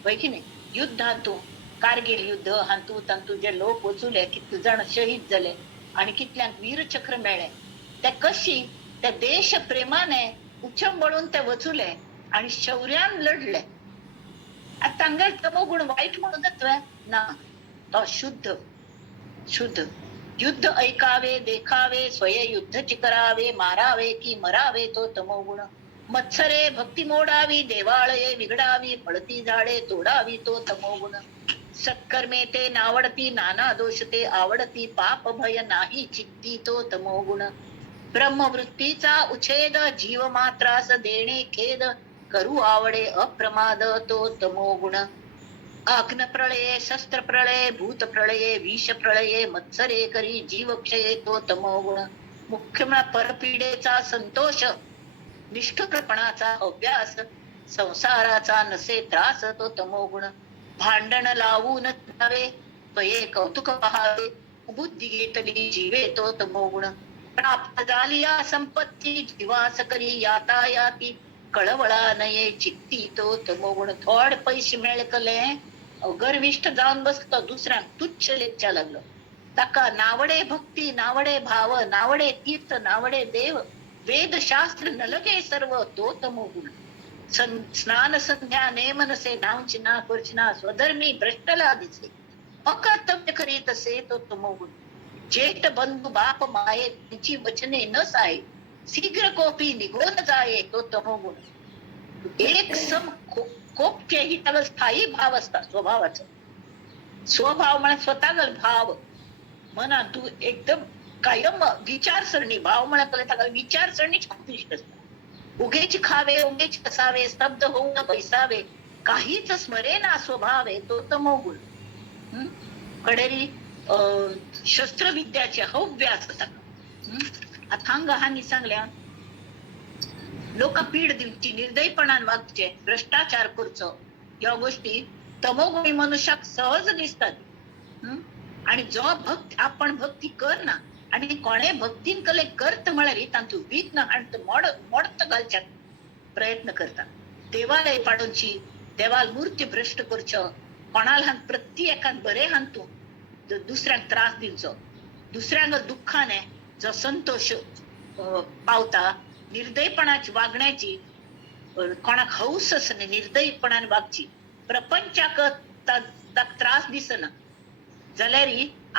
होय की नाही. युद्ध हातू कारगिल युद्ध हातू तांतू जे लोक वचुले कितले जण शहीद झाले आणि कितल्यांक वीरचक्र मेळ्ळे ते कशी त्या देश प्रेमाने उचंबळून ते वचुले आणि शौर्यान लढले. आता तांगेल तमोगुण वाईट म्हणूनच ना तो शुद्ध शुद्ध. युद्ध ऐकावे देखावे स्वये युद्ध करावे मारावे की मरावे तो तमोगुण. मत्सरे भक्ती मोडावी देवाळये विघडावी पळती झाडे तोडावी तो तमोगुण. सत्कर्मे ते नावडती नाना दोष ते आवडती पाप भय नाही चित्ती तो तमोगुण. ब्रह्मवृत्तीचा उच्छेद जीव मात्रास देणे खेद करू आवडे अप्रमाद तो तमोगुण. अग्न प्रळये शस्त्र प्रळये भूत प्रळये विष प्रळये मत्सरे करी जीव क्षये तो तमोगुण. मुख्य परपीडेचा संतोष निष्ठुरपणाचा अभ्यास संसाराचा नसे त्रास तो तमोगुण. भांडण लावून नव्हे त्वये कौतुक पहावे बुद्धी घेतली जीवे तो तमोगुण. प्राप्त झालिया संपत्ती जीवास करी यातायाती कळवळा नये चित्ती तो तमोगुण. थोड पैसे मिळकले गर्विष्ठ जाऊन बसतो दुसऱ्या तुच्छ लेखच्या लागलं. ताका नावडे भक्ती नावडे भाव नावडे तीर्थ नावडे देव वेद शास्त्र नलगे सर्व तो तमोगुण. स्नान संध्या नेमनसे नावचिना कुर्चिना स्वधर्मी भ्रष्टला दिसे अकर्तव्य करीत असे तो तमोगुण. जेठ बंधू बाप माये त्यांची वचने न साये शीघ्र कोपी निघून जाये तो तमोगुण. एक सम कोपचे ही त्याला स्थायी भाव असतात स्वभावाचा. स्वभाव म्हणजे स्वतःगल भाव म्हणा तू एकदम कायम विचारसरणी भाव म्हणा विचारसरणीच उत्कृष्ट असतात. उगेच खावे उगेच कसावे स्तब्ध होऊन बैसावे काहीच स्मरे ना स्वभावे तो तमोगुण. कडेरी शस्त्रविद्याचे हव्यास अथांग हानी सांगल्या लोक पीड दिवची निर्दयपणान वागचे भ्रष्टाचार करचो या गोष्टी तमोगुणी मनुष्याक सहज दिसतात. आणि जो भक्त आपण भक्ती कर ना आणि कोणे भक्तीन कले करत म्हळ्यार तांतू वीक ना आणि मोडत घालच्याक प्रयत्न करता. देवालय पाडूची देवाल मूर्ती भ्रष्ट करचो कोणाला हात प्रत्येकान बरे हांतू दुसऱ्यांक त्रास दिवचो दुसऱ्यांक दुःखाने जो संतोष पावता निर्दयपणाची वागण्याची कोणाक हौस असणे निर्दयपणाने वागची प्रपंचाक त्रास दिसना जाल्यार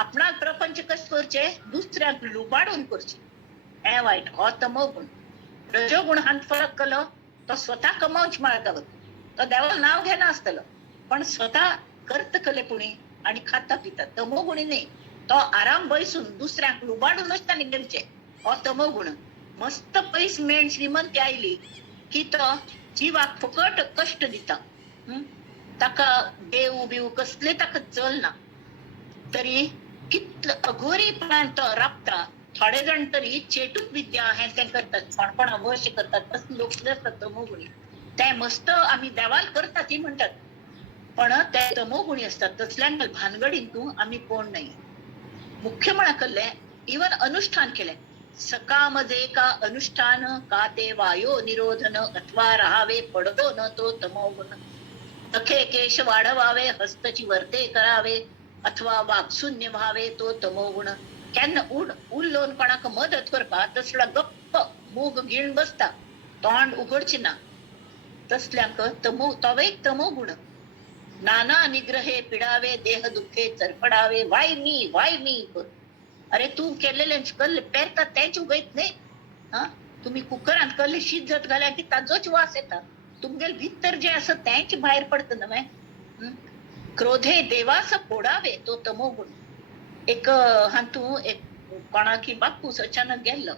आपणाक प्रपंच कस करचे दुसऱ्याक लुबाडून करचे हे वाईट हो तमोगुण. रजोगुण हात फरक केलो तो स्वतः कमावच म्हणत तो देवाला नाव घेना असतलो पण स्वतः करत कले पुणी आणि खाता पिता. तमोगुणी नाही तो आराम बैसून दुसऱ्याक लुबाडूनच त्याने घेवचे हो तमोगुण. मस्त पैस मेण श्रीमंती आयली की तो जीवाक फुकट कष्ट दिता. ताका देव बिव कसले ताका चलना तरी कितलं अघोरीपणान तो राबता. थोडे जण तरी चेटूक विद्या हे ते करतात पण अवश्य करतात तसले लोक असतात तमोगुणी. ते मस्त आम्ही देवाल करतात ती म्हणतात पण ते तमोगुणी असतात. तसल्यांक भानगडीन तू आम्ही कोण नाही. मुख्य म्हणा कल्ले इवन अनुष्ठान केले सकाम जे का अनुष्ठान का ते वायो निरोधन अथवा राहावे पडतो न तो तमोगुण. नखे केश वाढवावे हस्तची वर्ते करावे अथवा वाक्शून्य व्हावे तो तमोगुण. केन्ना उल्लोन कोणाक मदत करपा तसला गप्प मूग गिळून बसता तोंड उघडची ना तसल्यांक तवे तमोगुण. नाना निग्रहे पिडावे देह दुःखे चरफडावे वाय मी अरे तू केलेले कल्ले पेरतात त्याच उगयत नाही. तुम्ही कुकरात कल्ले शिजत घाल्या की ताजोच वास येतात तुमगेल भितर जे असं त्यांचे बाहेर पडतं नव्हे. क्रोधे देवास फोडावे तो तमोगुण. एक हातू एक कोणाकी बापूस अचानक गेल्लो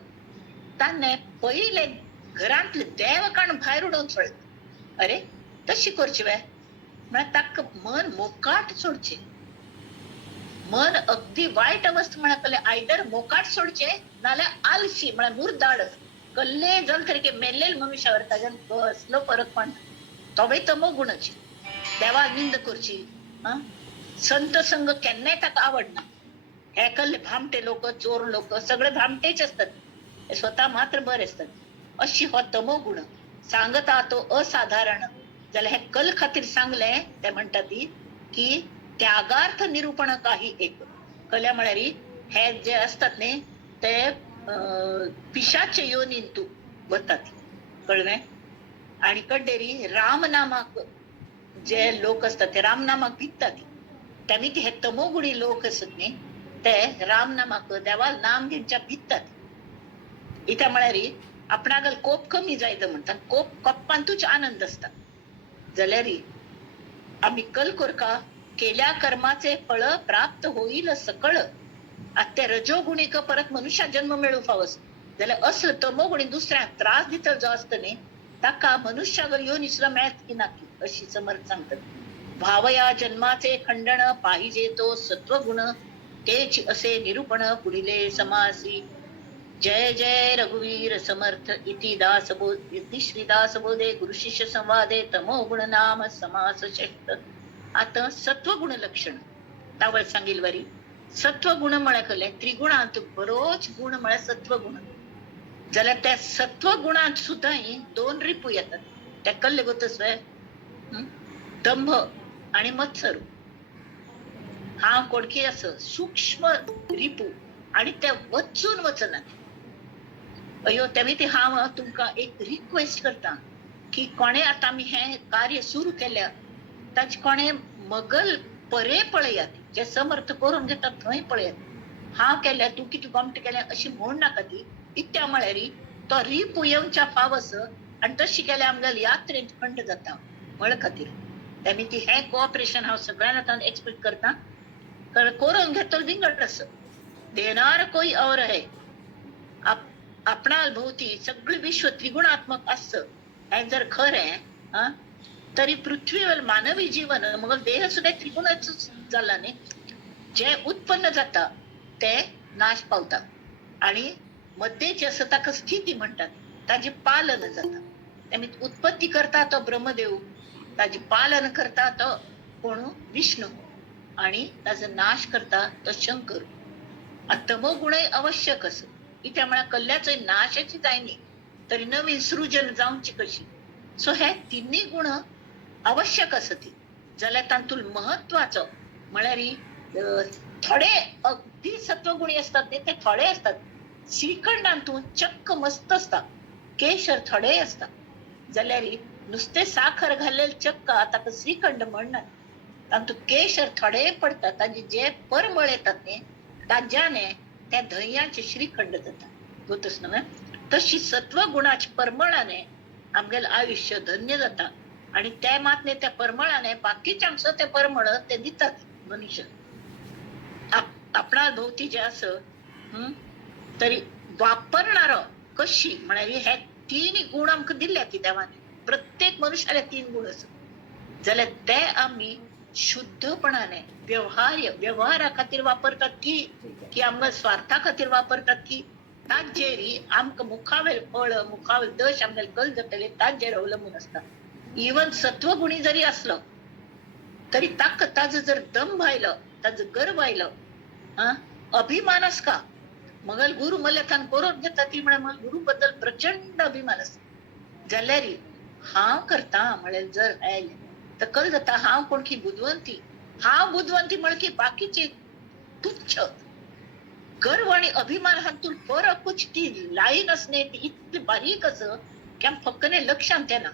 ताने पहिले घरांतले देव काण भायर उडोवन सोडले. अरे तशी करची वे म्हळ्यार ताका मन मोकाट सोडचे. मन अगदी वाईट अवस्था म्हळ्यार आयदर मोकाट सोडचे नाल्यार आलशी म्हळ्यार मुर्दाड कल्ले जल तरीके मेल्लेल मनुष्यावर ताच्यान कसलो फरक पडना. तोय तमो गुणाची देवा निंद करची. संत संग केन्नाय ताका आवडना. हे कल्ले भामटे लोक चोर लोक सगळे भामटेच असतात. हे स्वतः मात्र बरे असतात. अशी हो तमो गुण सांगता तो असाधारण जाल्यार हे कल खातीर सांगले ते म्हणटा ती की त्यागार्थ निरूपण काही एक. कल्या म्हळ्यार हे जे असतात न्ही ते पिशाचे योनीन तू वतात कळले. आणि कड्डेरी रामनामाक जे लोक असतात ते रामनामाक भित्तात. त्यांनी हे तमोगुणी लोक असत न्ही ते रामनामाक देवाल नाम घेवच्या भित्तात. इथे म्हळ्यार आपणागल कोप कमी जायत म्हणतात. कोपांतूच आनंद असता जाल्यार आम्ही कल करका केल्या कर्माचे फळ प्राप्त होईल सकळ. आता ते रजोगुणीक परत मनुष्या जन्म मिळू फावस जाल्यार असं तमोगुणी दुसऱ्याक त्रास दितल जो असत न्ही ताका मनुष्यावर येऊन इसला मेळत की नाकी अशी समर्थ सांगतात. भावया जन्माचे खंडन पाहिजे तो सत्वगुण तेच असे निरूपण पुढिले समासी. जय जय रघुवीर समर्थ इति इति श्रीदास बोधे गुरु शिष्य संवादे तमोगुण नाम समास षष्ठ. आता सत्वगुण लक्षण तावळ सांगील वरी. सत्वगुण म्हळ्यार त्रिगुणांत बरोच गुण म्हळ्यार सत्वगुण जाल्यार त्या सत्वगुणांत सुद्धा दोन रिपू येतात. त्या कल्ले गोतस दंभ आणि मत्सर. हा कोणकी असं सूक्ष्म रिपू आणि त्या वचून वचनात. अयो तेमी ते हांव तुमका एक रिक्वेस्ट करता की कोणे आता आम्ही हे कार्य सुरू केल्या ताचे कोणे मगल परे पळयात जे समर्थ करून घेतात थंय पळयात. हांव केल्या तू किती गमट केल्या अशी म्हण नाका ती. इत्या म्हळ्यार तो रिपू येवच्या फावस आणि तशी केल्या आमगेल यात्रेंत खंड जाता म्हळ खातीर. तेमी ती हे कोऑपरेशन हांव सगळ्यांना एक्सपेक्ट करता. करून घेतलो विंगड असं देणार कोई और है. आपणा भोवती सगळं विश्व त्रिगुणात्मक असतं हे जर खरं तरी पृथ्वीवर मानवी जीवन मग देह सुद्धा त्रिगुणाच झाला न्ही. जे उत्पन्न जाता ते नाश पावता आणि मध्येची असं ताका स्थिती म्हणतात ताजी पालन जाता. तेमी उत्पत्ती करता तो ब्रह्मदेव ताजी पालन करता तो कोण विष्णू आणि ताजो नाश करता तो शंकर. तमोगुणय आवश्यक असं इथे म्हणा कल्ल्याचो नाशाची जायनी तरी नवीन सृजन जावची कशी. सो हे तिन्ही गुण आवश्यक असती जाल्यार तांतून महत्वाचो म्हळ्यार थोडे अगदी सत्वगुणी असतात ते थोडे असतात. श्रीखंडांतून चक्क मस्त असता. केशर थोडे असतात जाल्यार नुसते साखर घालेल चक्क आता श्रीखंड म्हणणार. तांतून केशर थोडे पडतात ताजे जे परमळ येतात न्ही ताज्याने त्या धैयाचे श्रीखंड जातात होतच ना. तशी सत्वगुणाच्या परमळाने आमगेल आयुष्य धन्य जाता आणि त्या मातने त्या परमळाने बाकीच्यांक ते परमळ ते दितात मनुष्य. आपणा भोवती जे असं तरी वापरणारो कशी म्हळ्यार हे तीन गुण आमकां दिल्या की देवाने. प्रत्येक मनुष्याला 3 गुण असत जाल्यार ते आम्ही शुद्धपणाने व्यवहारा खातीर वापरतात की आमच्या स्वार्था खातीर वापरतात की ताजेरी आमकां मुखावेल फळ मुखावेल दश आमगेले कल जातले ताजेर अवलंबून असता. इवन सत्वगुणी जरी असलो तरी ताजो जर दंभ आयलो ताजो गर्व आयलो अभिमान आस का मगल गुरु मल्ल्यान करून घेता ती म्हळ्यार मला गुरु बद्दल प्रचंड अभिमान आसा जाल्यार हांव करता म्हळ्यार जर आयले तर कल जाता हांव कोणकी बुद्धवंती. हांव बुद्धवंती म्हण की बाकीचे तुच्छ. गर्व आणि अभिमान हातून फरकच ती लाईन असणे ती इतकी बारीक असं की आम फक्कने लक्षांत येना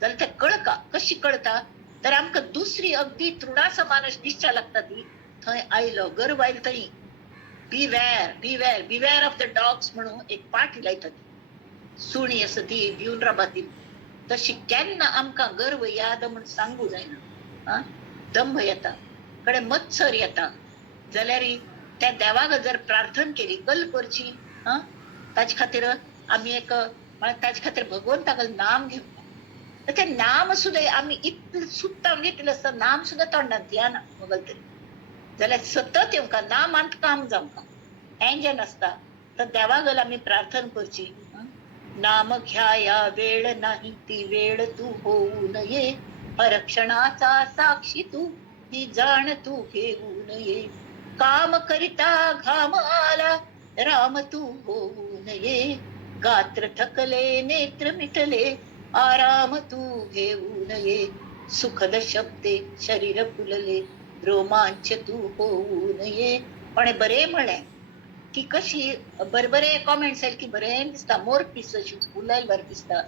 जाल्यार ते कळका. कशी कळता तर आमकां दुसरी अगदी तृणासा माणूस दिसच्या लागता ती थंय आयलो गर्व आयलो थंय. बिवेअर ऑफ द डॉग्स म्हणून एक पाठ लायता ती सुणी असं ती भिवन राबाती तशी केन्ना आमकां गर्व याद म्हण सांगू जायना. दंभ येता, कडे मत्सर येता, जाल्यार त्या देवाक जर प्रार्थना केली कल करची, ताचे खातीर आमी एक ताचे खातीर भगवंताक नाम घेवता. ते नाम सुद्दां आमी इतलें सुत्ता घेतलें आसता, नाम सुद्दां तोंडांत येना मोगल तरी. जाल्यार सतत येवंका नामांत काम जावंका. हें जें नासता तर देवागल आमी प्रार्थना करची. नाम घ्याया वेळ नाही ती वेळ तू होऊ नये, परक्षणाचा साक्षी तू ही जाण तू घेऊ नये. काम करिता घाम आला राम तू होऊ नये, गात्र थकले नेत्र मिटले आराम तू घेऊ नये. सुखद शब्दे शरीर फुलले रोमांच तू होऊ नये. पण बरे म्हळें की कशी बरे कॉमेंट्स येयले की बरें दिसता, मोर पीस अशी उलयले बरें दिसता,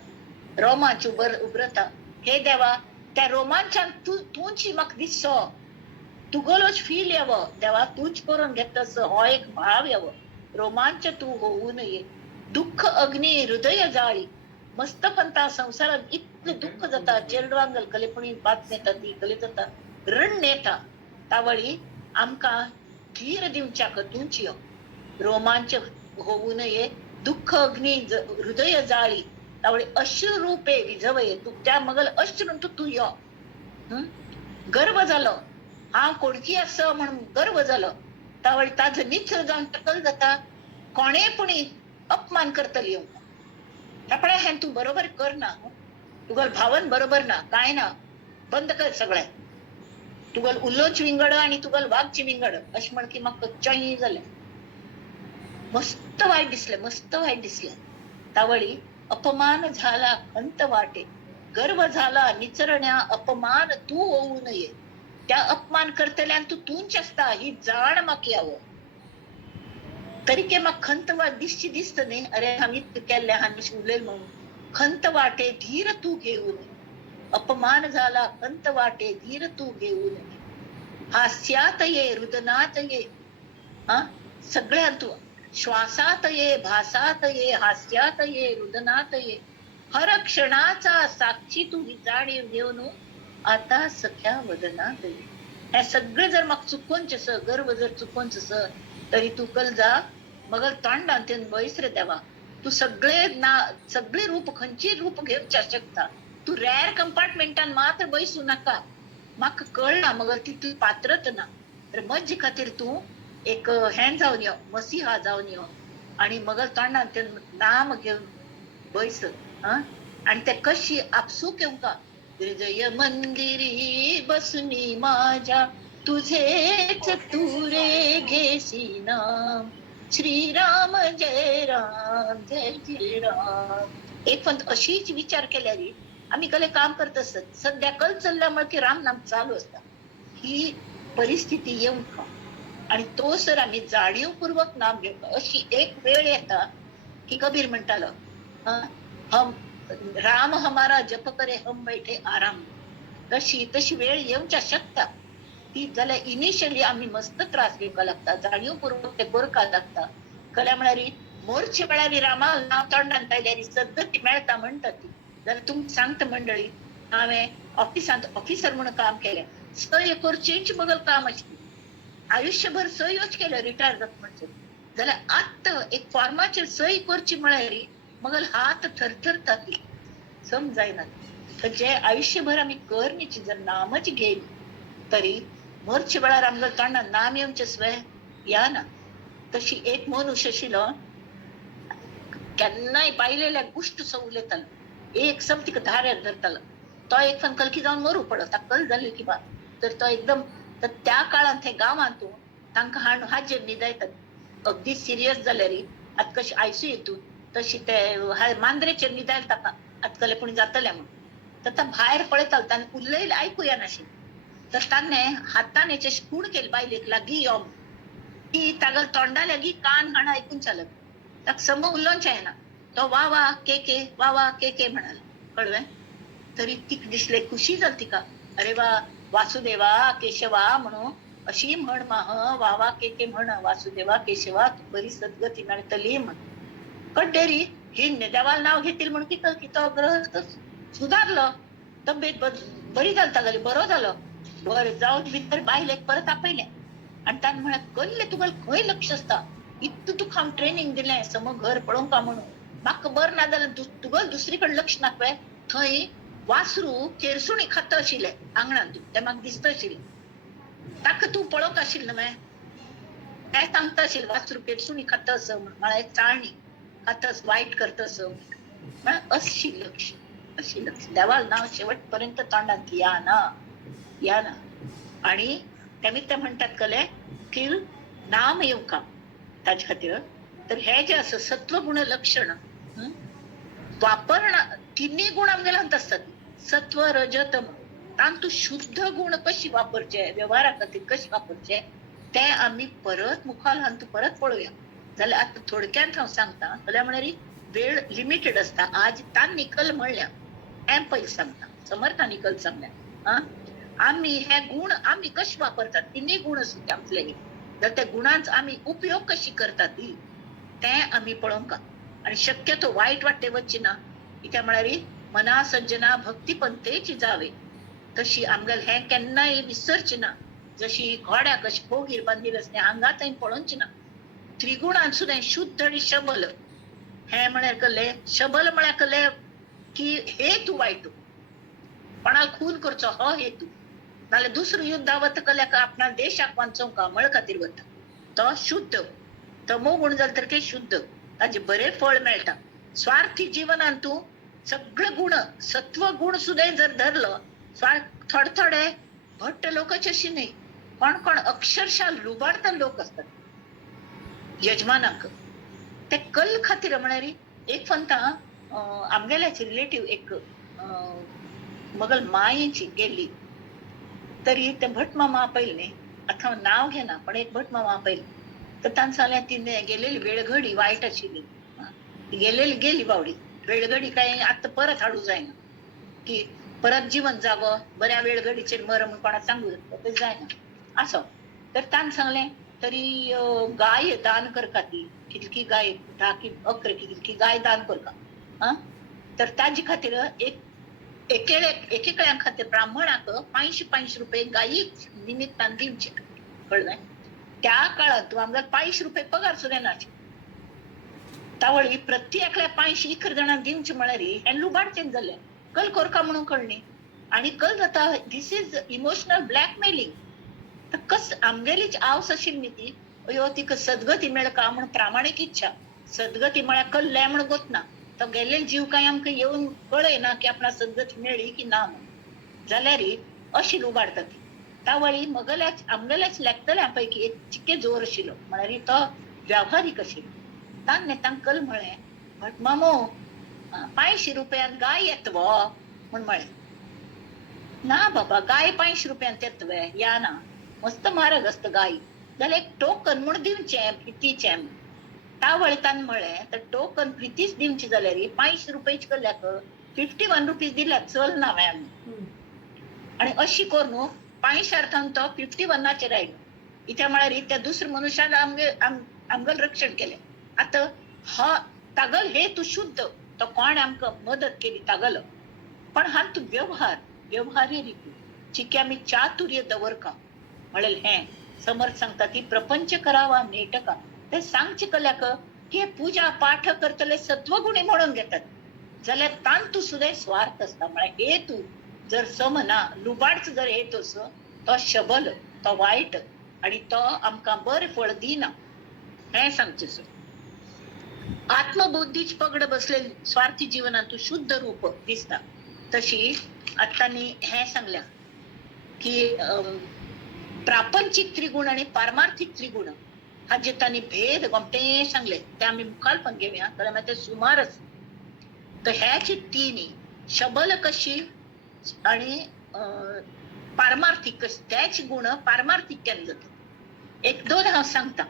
रोमांच उबरता. हे देवा त्या रोमांचान तूच म्हाका दिसो, तुगलोच फील येवो देवा, तूच करून घेतस हो एक भाव येवो. रोमांच तू होऊ नये. दुःख अग्नी हृदय जाळी. मस्त पंता संसारात इतलें दुःख जाता, चेडवांगल कलेपणी बात नेता ती कले जाता, रण नेता. तावळी आमकां धीर दिवच्याक तूच यो. रोमांच होऊ नये. दुःख अग्नी हृदय जाळी, तावळे अश्रू रूपे विझवये. तू त्या मगल अश्रून तू यो. गर्व जालो, हांव कोणकी आसा म्हणून गर्व जालो, तावळे ताजो निचर जावन टकल जाता. कोणेपणी अपमान करतली आपण हें तू बरोबर करना. तुगल भावन बरोबर ना, काय ना, बंद कर सगळें. तुगल उल्लोच विंगड आणि तुगल वागची विंगड अशें म्हण की म्हाका चॉय जालें. मस्त वाईट दिसले. तावळी अपमान झाला खंत वाटे, गर्व झाला निचरण्या अपमान तू होऊ नये. त्या अपमान करतल्यान तूच असता ही जाण म्हाका यावं. तरी के म्हाका खंत वाट दिसत न्ही, अरे आमी केल्ले हांनी उलयले म्हणून. खंत वाटे धीर तू घेऊ नये. अपमान झाला खंत वाटे धीर तू घेऊ नये. हास्यात ये रुदनात ये, सगळ्यात तू श्वासात ये भासात ये हास्यात ये रुदनात ये. हर क्षणाचा साक्षी तू ही जाणीव घेऊन आता सख्या वदनात ये. हे सगळे जर म्हाका चुकोवनचेस, गर्व जर चुकोवनचेस, तरी तू कल जा मगर तोंडांत बैस रे देवा. तू सगळे रूप खंयची रूप घेवच्या शकता. तू रॅर कंपार्टमेंटान मात्र बैसू नाका. म्हाका कळना मगर ती तू पात्रत ना. तर मज्जे खातीर तू एक हें जावन यो, मसीहा जावन यो आणि मगर तोंडांत ते नाम घेवन बैस. आणि ते कशी आपसूक येवंका. हृदय मंदिरी बसुनी माझ्या तुझेच तू रे घेसी नाम. श्रीराम जय राम जय जय राम. एक पण अशीच विचार केल्यार आम्ही कले काम करत असत. सध्या कल चलल्यामुळे की राम नाम चालू असता. ही परिस्थिती येऊन आणि तो सर आम्ही जाणीवपूर्वक नाम घेतो. अशी एक वेळ येता की कबीर म्हणतालो, हम राम हमारा जप करे हम बैठे आराम. तशी वेळ येऊच्या शकता. ती जाल्यार इनिशियली आम्ही मस्त त्रास घेवका लागता, जाणीवपूर्वक ते करका लागता. कल्या म्हळ्यार मोरचे वेळार रामा नांव तोंडांत आयल्यार सद्दत मेळटा म्हणटा ती. जाल्यार तुमकां सांगता मंडळी, हांवें ऑफिसांत ऑफिसर म्हणून काम केलें. सय करचेच बगल काम आशिल्लें. आयुष्यभर सयोच केलं रिटायर जाता म्हणसर. जाल्यार आत्ता एक फॉर्माचेर सय करची म्हळ्यार मगल हात थरथरतात. समजायना. तर जे आयुष्यभर आम्ही करण्याची जर नामच घेईल तरी मरचे वेळार आमच्या तोंडात नाम येवचे स्वय या ना. तशी एक मनुष्य आशिल्लो, केन्नाय बायलेल्या गुश्ट सो उलयतालो. एक सम तिका धाऱ्यार धरतालो. तो एक फावट कलकी जावन मरू पडत, ताका जाली की बा. तर तो एकदम तर त्या काळात हे गांवांत तांकां हाजेर न्हिदयतात. अगदी सिरियस जाल्यार आतां कशी आयसीयूतून तशी ते मांद्रेचेर न्हिदयले ताका आतकलेपणी जातलें म्हणून. तर तो भायर पळयतालो, ताणें उलयलें आयकूं येनाशिल्लें. तर ताणें हातान हेचे खूण केली बायलेक लागीं यो. ती तागल तोंडा लागीं कान हाण आयकून चालत. ताका सम उलोवचें येना. तो वा वा के के म्हणालो. कळ्ळें. तरी तिका दिसलें, खुशी जाली तिका. अरे वा, वासुदेवा केशवा म्हणून अशी म्हण माह, वा वा के म्हण वासुदेवा केशवा बरी सद्गती मेळटली म्हण. कड्डेरी ही देवाला नाव घेतील म्हणून की तो ग्रह सुधारलं, तब्येत बरी जाली बरं झालं. बरं जाऊन भितर बायले परत आपयले आणि तान म्हणत कळले तुम्हाला खंय लक्ष असता इतकं तू खाम ट्रेनिंग दिलें समोर घर पळोवंका म्हणून म्हाका बरं ना जाल्यार तुगेल दुसरीकडे लक्ष नाकवे थंय वासरू केरसुणी खात आशिल्ले आंगणात ते म्हाका दिसता आशिल्लें ताका तू पळोवंक आशिल्लें न्हय काय सांगता आशिल्लें वासरू केरसुणी खाता असं म्हळ्यार चाळणी खातस वाईट करतस अशी लक्ष देवाल नाव शेवटपर्यंत तोंडात या ना आणि त्यामुळे ते म्हणतात कले की नाम येऊ का ताच्या खातीर तर हे जे असं सत्वगुण लक्षण वापरणं तिन्ही गुण आमगेला असतात सत्व रज तम तू शुद्ध गुण कशी वापरचे व्यवहारा खातीर कशी वापरचे ते आम्ही परत मुखाल हांतू परत पळोवया जाल्यार आता थोडक्यात हांव सांगता जाल्यार म्हळ्यार वेळ लिमिटेड असता आज तान निकल म्हणल्या हें पयलीं सांगता समर्था निकल सांगल्या आम्ही हे गुण आम्ही कशी वापरतात तिन्ही गुण असते आमचे तर त्या गुणांचा आम्ही उपयोग कशी करतात ते आम्ही पळोवंका आणि शक्यतो वाईट वाटे वच्ची ना कित्याक म्हळ्यार मना सज्जना भक्ती पंथेची जावे तशी आमगेल हे केन्नाय विसरची ना जशी घोड्याक कशी फोगीर बांदील असते आंगात पळोवची ना त्रिगुणान सुद्दां शुद्ध आणि शबल हे म्हळ्यार कळले शबल म्हळ्यार कळले की हेतू वायटू कोणाक खून करचो हो हेतू नाल्यार दुसरं युद्ध वता कल्याक आपणा देशाक वाचोवंका मळ खातीर वता तो शुद्ध तमो गुण जाल तर ते शुद्ध ताजे बरे फळ मेळटा स्वार्थी जिवनांत तूं सगळे गुण सत्व गुण सुद्दां जर धरलो थोडे थोडे भट्ट लोकांचे अशी नाही कोण अक्षरशः लुबाडता लोक असतात यजमानाक ते कल खातीर म्हळ्यार एक फंता आमगेल्याची रिलेटिव्ह एक मगल मायेची गेली तरी ते भट मामा आपयले आता नाव घेना पण एक भट मामा आपयले तर तान सांगलें ती गेलेली वेळघडी वायट आशिल्ली गेली बावडी वेळघडी काय आता परत हाडू जायना की परत जीवन जावं बऱ्या वेळघडीचेर मर म्हणून कोणाक सांगू ते जायना असो तर तान सांगलें तरी गाय दान करका ती कितकी गाय 10 की 11 कितकी गाय दान करका तर ताजे खातीर एकेकळ्या खातीर ब्राह्मणाक 500 रुपये गायी निमित्तान दिवचे कळलें त्या काळात आमकां 500 रुपये पगार सुद्दां नाचे तावळी प्रत्येकाल्या 500 इकर जाणांक दिवचे म्हळ्यार हें लुबाडचें जालें कल करका म्हणून कळ्ळें आणि कल जाता दिस इज इमोशनल ब्लॅकमेलिंग तर कस आमगेलीच आवस आशिल्ली ती अयो तिका सदगती मेळका म्हण प्रामाणीक इच्छा सदगती म्हळ्यार कल्ले म्हण गोतना तो गेल्ले जीव काय आमकां येवन कळयना की आपणा सदगती मेळ्ळी की ना म्हण जाल्यार अशी लुबाडटा ती तावळी आमगेल्याच लेखतल्या पैकी एक चिके जोर आशिल्लो म्हळ्यार तो व्यावहारीक आशिल्लो तान नेतांक कल म्हळें भट मामो 500 रुपयान गाय येतवो म्हण म्हळें ना बाबा गाय 500 रुपयान येतवे या ना मस्त म्हारग असत गाय जाल्यार एक टोकन म्हण दिवचें प्रितीचें तावळतान म्हळें तर टोकन प्रितीच दिवची जाल्यार 500 रुपयाची कल्ल्याक 51 रुपीज दिल्यार चल ना आमी आणि अशी करून 500 तो 51चेर आयलो इत्या म्हळ्यार त्या दुसऱ्या मनशान आमगेल रक्षण केलें आता हा तागल हे तू शुद्ध तो कोण आमकां मदत केली तागल पण हा तू व्यवहारी रिती चिके आमी चातुर्य दवरका म्हळें हें समर्थ सांगता की प्रपंच करावा नेटका ते सांगचे कल्याक की पूजा पाठ करतले सत्वगुणी म्हणून घेतात जाल्यार तांतू सुद्धा स्वार्थ असता म्हळ्यार हे तू जर समना लुबाडच जर हेतू असो तो शबल तो वाईट आणि तो आमकां बरें फळ दिना हें सांगचें सो आत्मबुद्धीच पगड बसलेली स्वार्थी जीवनात तू शुद्ध रूप दिसता तशी आतानी हे सांगल्या की प्रापंचिक त्रिगुण आणि पारमार्थिक त्रिगुण हा जे तांणी भेद गमते सांगले ते आम्ही मुखाल पण घेऊया कारण ते सुमारच तर ह्याची तिन्ही शबल कशी आणि पारमार्थिक कशी त्याची गुण पारमार्थिक केले जातात एक दोन हांव सांगता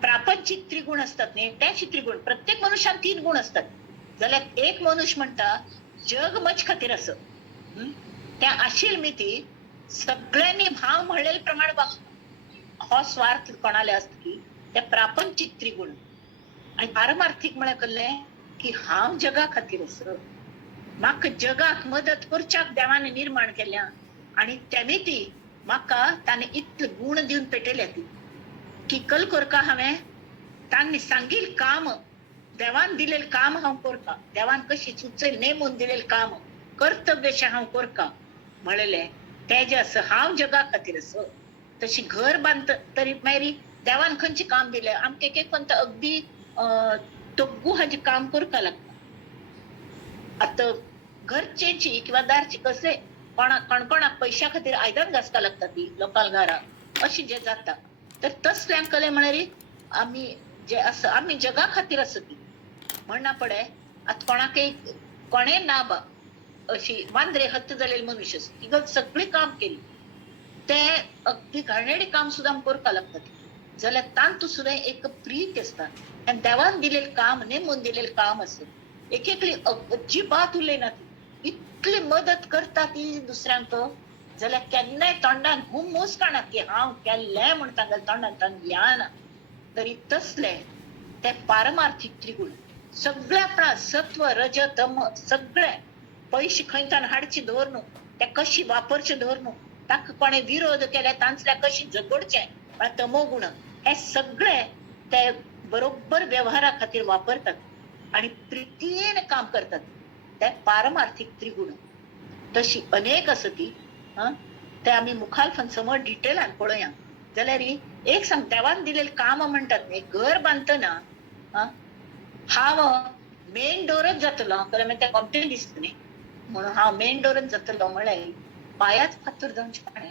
प्रापंचिक त्रिगुण असतात न्ही त्याची त्रिगुण प्रत्येक मनशान 3 गुण असतात जाल्यार एक मनुष्य म्हणता जग मज खातीर असं त्या आशिल मिती सगळ्यांनी भाव म्हणलेले प्रमाण हो स्वार्थ कोणाले असत की त्या प्रापंचिक त्रिगुण आणि पारमार्थिक म्हळ्यार कळ्ळें की हांव जगा खातीर असं म्हाका जगाक मदत करच्याक देवाने निर्माण केल्या आणि त्याने ती म्हाका ताने इतले गुण दिवन पेटयल्या ती की कल करका हांवें तांणी सांगील काम देवान दिलेलं काम हांव करता देवान कशी सुचयल नेमून दिलेलं काम कर्तव्यशें हांव करता म्हणलें तेजे असं हांव जगा खातीर असो तशी घर बांदता तरी मारी देवान खंयचे काम दिले आमकां एक कोणतं अगदी तग्गू हाजे काम करता लागता आता घरचेची किंवा दारची कसे कोणाक पैशा खातीर आयदन घासता लागता ती लोकांक घरा अशी जे जाता तर तसल्यांक कले म्हणारी आमी जे असं आम्ही जगा खातीर असं ती म्हणना पडे आता कोणाकय कोणे ना बा अशी वांद्रे हत्या जालेली मनुष्य तिघं सगळी काम केली ते अगदी घाणेरडे काम सुद्धा करता लागतात जाल्यार तांतू सुद्धा एक प्रीत असता आणि देवान दिलेलं काम नेमून दिलेलं काम असत एक अजिबात उलयना ती इतली मदत करता ती दुसऱ्यांक जाल्यार केन्नाय तोंडान हुमूस काणा की हांव केल्लें म्हण तांगेल्या तोंडान येना तरी तसले ते पारमार्थीक त्रिगुण सगळ्या सत्व रज तम सगळे पैसे खंयच्यान हाडचे दवरनू ते कशी वापरचे दवरनू ताका कोणे विरोध केले तांचल्या कशी झगडचे तमो गुण हे सगळे ते बरोबर व्यवहारा खातीर वापरतात आणि प्रितीन काम करतात ते पारमार्थीक त्रिगुण तशी अनेक आसा ती ते आम्ही मुखालपण समोर डिटेलान पळोवया जाल्यार एक सांग देवान दिलेलं काम म्हणतात न्ही घर बांदतना हांव मेन डोरच जातलो जाल्यार ते कॉम्प्लेन दिसता न्ही म्हणून हांव मेन डोरच जातलो म्हळ्यार पायाच फातर जावचे पाणे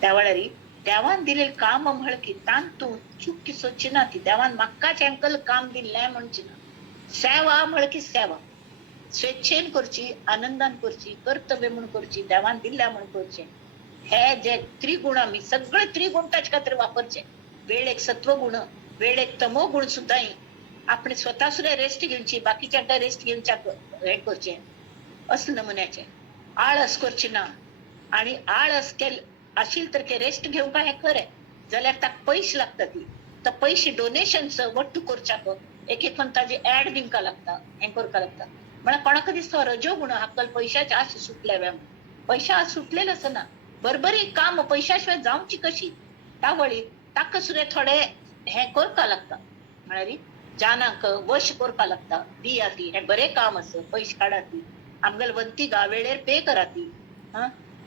त्या वेळार देवान दिलेलं काम म्हळ की तांतू चुकी सोदची ना ती देवान म्हाकाच हेंकल काम दिल्लें म्हणची ना सेवा म्हळ की सेवा स्वेच्छेन करची आनंदान करची कर्तव्य म्हणून करची देवान दिल्ल्या म्हणून करचे हे जे त्रिगुण आम्ही सगळे त्रिगुण ताचे खातीर वापरचे वेळेक सत्वगुण वेळेक तमो गुण सुद्धा आपण स्वतः सुद्धा रेस्ट घेवची बाकीच्या रेस्ट घेवच्या हे करचे असं नमुन्याचे आळस करची ना आणि आळस आशिल तर रेस्ट घेवंक हे खरें जाल्यार ताका पयशे लागता ती तर पैसे डोनेशन्स वट्टू करच्याक एक ताजी ऍड दिवंक लागता हें करका लागता म्हळ्यार कोणाक दिसता रजो गुण हाकल पैशाचे आश सुटले पैशा आज सुटलेले असना बरबरी काम पैशा शिवाय जावची कशी तावळी ताका सुद्धा थोडे हे करका लागता म्हळ्यार जानाक वश करका लागता दिया ती हे बरे काम असं पैसे काढा ती आमगेल वंती गा वेळेर पे करा ती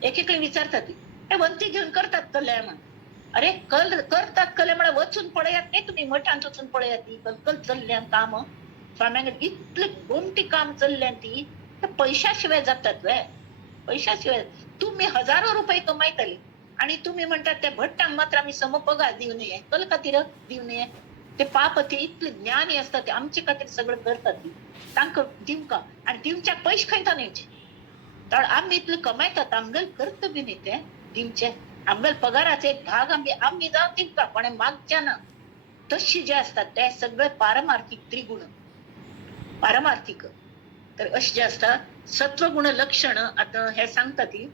एक विचारता ती हे वंती घेऊन करतात कले म्हण अरे करतात कले म्हळ्यार वचून पळयात नाही तुम्ही मठांत वचून पळयात ती कल चल्ल्या काम स्वाम्यांक इतले गोमटी काम चल्ल्या ती पैशा शिवाय जातात वे पैशा शिवाय तुम्ही हजारो रुपये कमायतले आणि तुम्ही म्हणतात त्या भट्टांक मात्र आम्ही समपगार दिव नये कल खातीर दिव नये ते पाप ते इतले ज्ञानी असतात ते आमचे खातीर सगळं करतात ती तांकां दिवका आणि दिवच्या पैसे खंयता न्हयचे तर आम्ही इतले कमायतात आमगेल कर्तव्य न्ही ते दिवचे आमगेल पगाराचे एक भाग आम्ही जावं दिवका पण मागच्या ना तशी जे असतात ते सगळे पारमार्थिक त्रिगुण पारमार्थिक तर अशी जे असतात सत्वगुण लक्षण आता हे सांगतात ती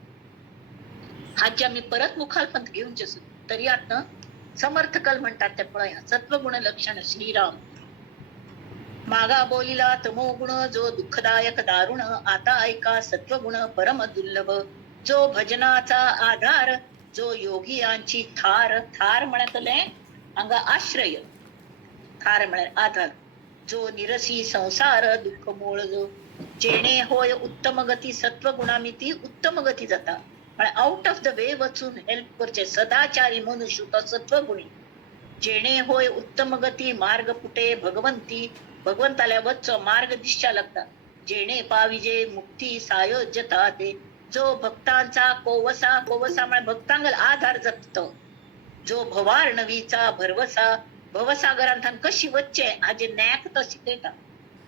हाजी आम्ही परत मुखालपंत घेऊनचे तरी आता समर्थकल म्हणतात ते पळया सत्वगुण लक्षण श्रीराम मागा बोलिला तमोगुण जो दुःखदायक दारुण आता ऐका सत्वगुण परम दुर्लभ जो भजनाचा आधार जो योगी यांची थार थार म्हणतले अंगा आश्रय थार म्हणे आधार जो निरसी संसार दुःख मूळ जो जेणे होय उत्तम गती सत्वगुणामिती उत्तम गती जाता आउट ऑफ द वे वचून हेल्प करचे सदाचारी मनुष्य तो सत्वगुणी जेणे होय उत्तम गती मार्ग पुटे भगवंती भगवंताला वचो मार्ग दिशा लागता जेणे पाविजे मुक्ती सायोज्यता ते जो भक्तांचा कोवसा कोवसा म्हणजे भक्तांगल आधार जातो जो भवार नवीचा भरवसा भवसागरांतन कशी वच्चे हाजे नॅक तो शिकयता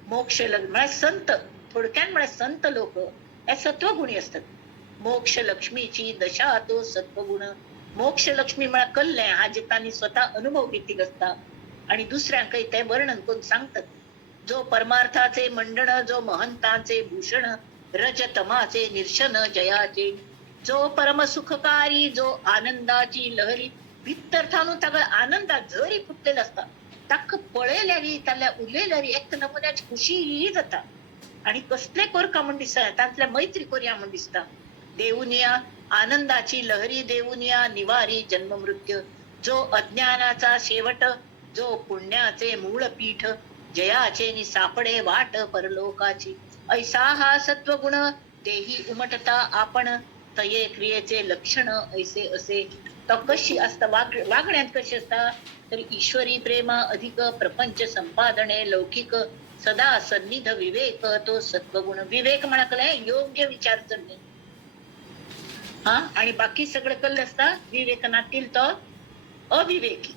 मोक्ष म्हणजे संत थोडक्यान म्हणजे संत लोक हे सत्वगुणी असतात मोक्ष लक्ष्मीची दशा तो सत्वगुण मोक्ष लक्ष्मी म्हणा कल्ले हाजे तांणी स्वतः अनुभव घेतली असता आणि दुसऱ्यांकही ते वर्णन करून सांगतात जो परमार्थाचे मंडण जो महंतांचे भूषण रजतमाचे निर्शन जयाचे जो परम सुखकारी जो आनंदाची लहरी वित्तर्थानु ताका आनंदात झरी फुटलेला असता ताक पळयल्यारी त्याला उलयल्यारी एक नमुन्याची खुशी जाता आणि कसले कोरका म्हण दिसता तांतल्या मैत्री कोरया म्हण दिसता. देऊनिया आनंदाची लहरी देऊनिया निवारी जन्म मृत्यू. जो अज्ञानाचा शेवट, जो पुण्याचे मूळ पीठ, जयाचे नि सापडे वाट परलोकाची. ऐसा हा सत्वगुण देही उमटता आपण, तये क्रियेचे लक्षण ऐसे असे. तर कशी असता वागण्यात कशी असता तर ईश्वरी प्रेमा अधिक प्रपंच संपादने लौकिक सदा सन्निध विवेक तो सत्वगुण. विवेक म्हणा योग्य विचार करणे हा, आणि बाकी सगळं कल्ले असता विवेकनातील तो अविवेकी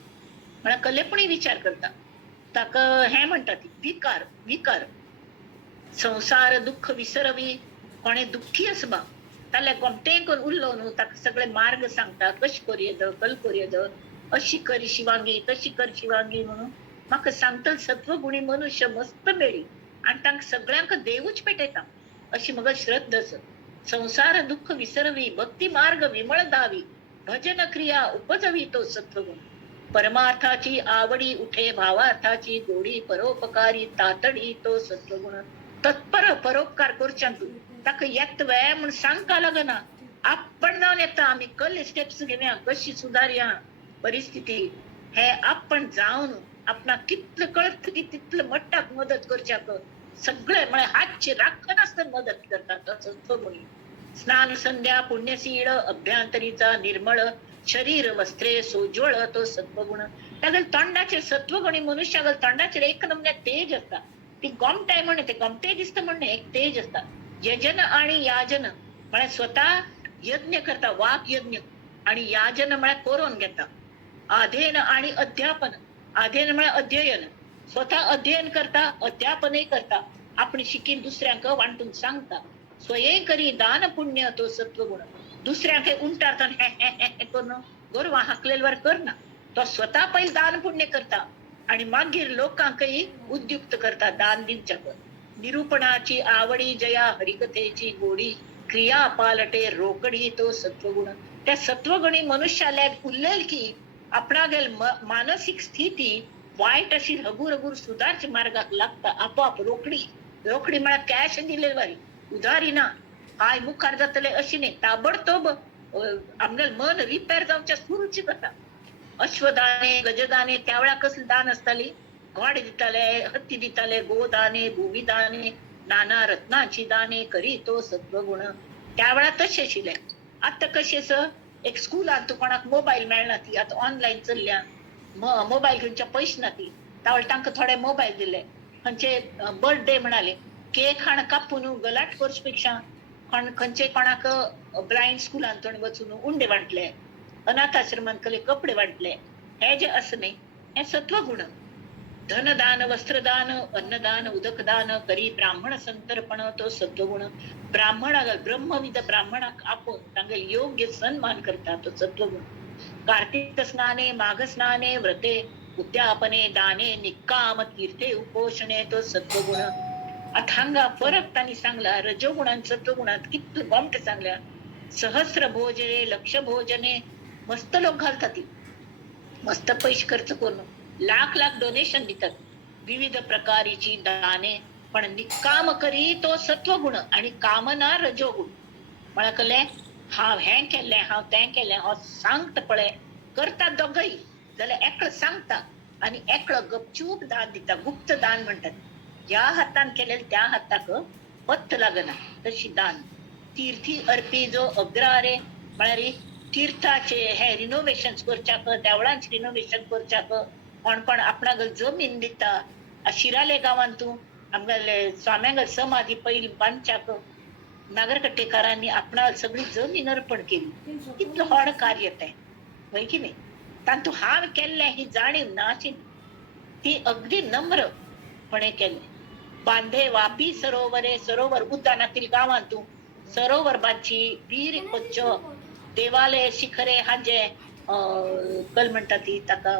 म्हणा कल्लेपणी विचार करता. ताक हे म्हणतात विकार. विकार संसार दुःख विसरवी. कोणे दुःखी असबा त्याला गोमटे करून उरलो न्हू, ताका सगळे मार्ग सांगता कशी करूं कल करूं, अशी करी शिवांगी तशी कर शिवांगी म्हणून म्हाका सांगता. सत्वगुणी मनुष्य मस्त मेळी आणि तांकां सगळ्यांक देवूच पेटयता अशी म्हाका श्रद्धा आसा. संसार दुःख विसरवी भक्ती मार्ग विमळ दावी, भजन क्रिया उपजवी तो सत्वगुण. परमार्थाची आवडी उठे भावार्थाची गोडी, परोपकारी तातडी तो सत्वगुण. तत्पर परोपकार करच्यान तू ताका येत वेळ म्हण सांगता लागना. आपण जाऊन येता आम्ही कल स्टेप्स घेऊया कशी सुधारया परिस्थिती. हे आपण जाऊन आपणा कितलं कळत की तितलं मट्टाक मदत करच्याक सगळे म्हळे हातची राखण असतं मदत करतात सत्वगुणी. स्नान संध्या पुण्यशीळ अभ्यंतरीचा निर्मळ, शरीर वस्त्रे सोज्वळ तो सत्वगुण. त्यागल तोंडाचे सत्वगुणी मनुष्यागल तोंडाचे एक नमने तेज असता. ती गोमटाय म्हणे ते गोमटे दिसत म्हणणे एक तेज असता. यजन आणि याजन म्हळे स्वतः यज्ञ करता वाक यज्ञ, आणि याजन म्हळे करून घेता. अध्ययन आणि अध्यापन. अध्ययन म्हळे अध्ययन, स्वतः अध्ययन करता अध्यापनही करता, आपण शिकीन दुसऱ्यांक वांटून सांगता. स्वयं करी दान पुण्य तो सत्वगुण. दुसऱ्यांक उंटारता करून गोरवा हाकलेलवर करना, तो स्वतः पहिले दान पुण्य करता आणि मागीर लोकांकही उद्युक्त करता दान दिवच्याक. निरूपणाची आवडी जया हरिकथेची गोडी, क्रिया पालटे रोकडी तो सत्वगुण. त्या सत्वगुणी मनुष्याला उरलेल की आपणा गेल मानसिक स्थिती वाईट अशी रगुर रगुर सुधारच्या मार्गाक लागता आपोआप रोकडी. रोकडी मला कॅश दिलेली उधारी ना हाय मुखार जातले अशी नाही, ताबडतोब आमगेल मन रिपेअर जावच्या सुरूची करता. अश्वदाने गजदाने त्यावेळा कसले दान असताली, घोडे दिताले हत्ती दिताले, गोदाने भूमिदाने नाना रत्नाची दाने करी तो सत्वगुण. त्यावेळा तसे आशिल्ले. आता कशेच एक स्कूलात कोणाक मोबाईल मेळना ती आता ऑनलाईन चलल्या, मोबाईल घेवच्या पैसे ना ती त्यावेळा तांकां थोडे मोबाईल दिले. खंयचे बर्थडे म्हणाले केक हाण कापून गलाट करचपेक्षा खंयचे कोणाक ब्लाइंड स्कूलांत थोडे वचून उंडे वांटले, अनाथाश्रमांत कले कपडे वांटले. हे जे असं नाही हे सत्वगुण. धनदान वस्त्रदान अन्नदान उदकदान करी ब्राह्मण संतर्पण तो सत्वगुण. ब्राह्मणाला ब्रह्मविद ब्राह्मणाक आपण तांगेल योग्य सन्मान करता तो सत्वगुण. कार्तिक स्नाने माघ स्नाने व्रते उद्यापने दाने निकाम तीर्थे उपोषणे तो सत्वगुण. आता हांगा फरक तांणी सांगला रजोगुणान सत्वगुणात कितले गोमटे सांगल्या. सहस्र भोजने लक्ष भोजने मस्त लोक घालतात ती, मस्त पैसे खर्च करून लाख लाख डोनेशन देतात, विविध प्रकारची दाने, पण निकाम करी तो सत्वगुण आणि कामना रजोगुण. मला कळले हांव हें केलें हांव तें केलें हो सांगता पळय करतात दोगय जाल्यार एकलो सांगता आणि एकलो गपचूप दान दिता, गुप्त दान म्हणतात. ज्या हातान केलेले त्या हाताक पत्त लागना तशी दान. तीर्थी अर्पी जो अग्रारे म्हळ्यार तीर्थाचे हे रिनोव्हेशन करच्याक देवळांचे रिनोव्हेशन करच्याक कोण आपणाक जमीन दिता. शिराले गांवांत तूं आमगेले स्वाम्यांक समाधी पयली बांदच्याक नागरकट्टेकारांनी आपणा सगळी जमीन अर्पण केली. कितलं व्हड कार्य तें होय की नाही. तातूंत हांव केल्लें ही जाणीव नाची, ती अगदी नम्रपणे केल्लें. बांधे वापी सरोवरे सरोवर उद्यानातील गांवांत तूं सरोवर बांदची, वीर खोदच्यो, देवालय शिखरे हाजे कल म्हणटा ती ताका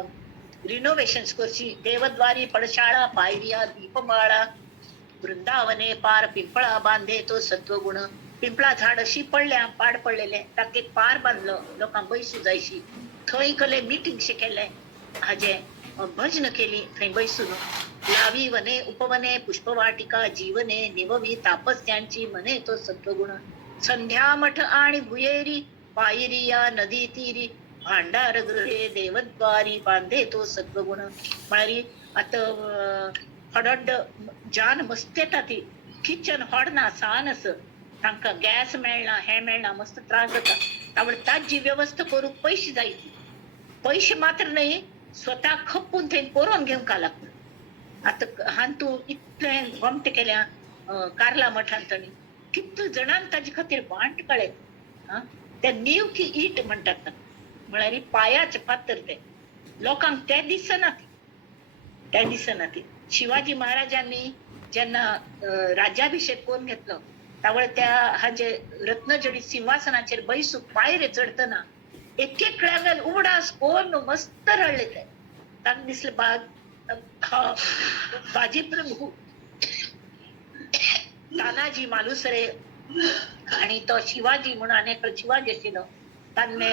रिनोव्हेशन करची. देवद्वारी पडशाळा पायरिया दीपमाळा वृंदावने पार पिंपळा बांधे तो सत्वगुण. पिंपळा झाड अशी पडल्या पाड पडलेले ताका एक पार बांधलो लोकांक बैसू जायशी. थंय कले मिटिंग केले हाजे भजन केली थंय बैसून. लावी वने उपवने पुष्पवाटिका जीवने निववी तापस्यांची मने तो सत्वगुण. संध्या मठ आणि भुयेरी पायरी या नदी तीरी भांडार गृहे देवद्वारी बांधे तो सत्वगुण. म्हणाली आता हडड जान मस्त येता ती किचन हॉडना सानस तांका गॅस मेळना हे मेळना मस्त त्रास जाता त्यामुळे ताजी व्यवस्था करून पैसे जायची. पैसे मात्र नाही स्वतः खपून थंय करून घेऊन का लागतं. आता हान तू इतले गमते केल्या कारला मठांतणी किती जणांना ताजी खातीर वांट कळे. त्या नीव की ईट म्हणतात म्हणाली पायाचे पात्र ते लोकांक त्या दिसना ते. शिवाजी महाराजांनी ज्यांना राज्याभिषेक करून घेतलं त्यामुळे त्या हा जे रत्नजडित सिंहासनाचेर बैसूक पायरे चढतना एक एक वेळाला उबडास कोण मस्त रडले ते तांक दिसले बाजी प्रभू तानाजी मालुसरे आणि तो शिवाजी म्हणून अनेक शिवाजी आशिल्लो तान्ने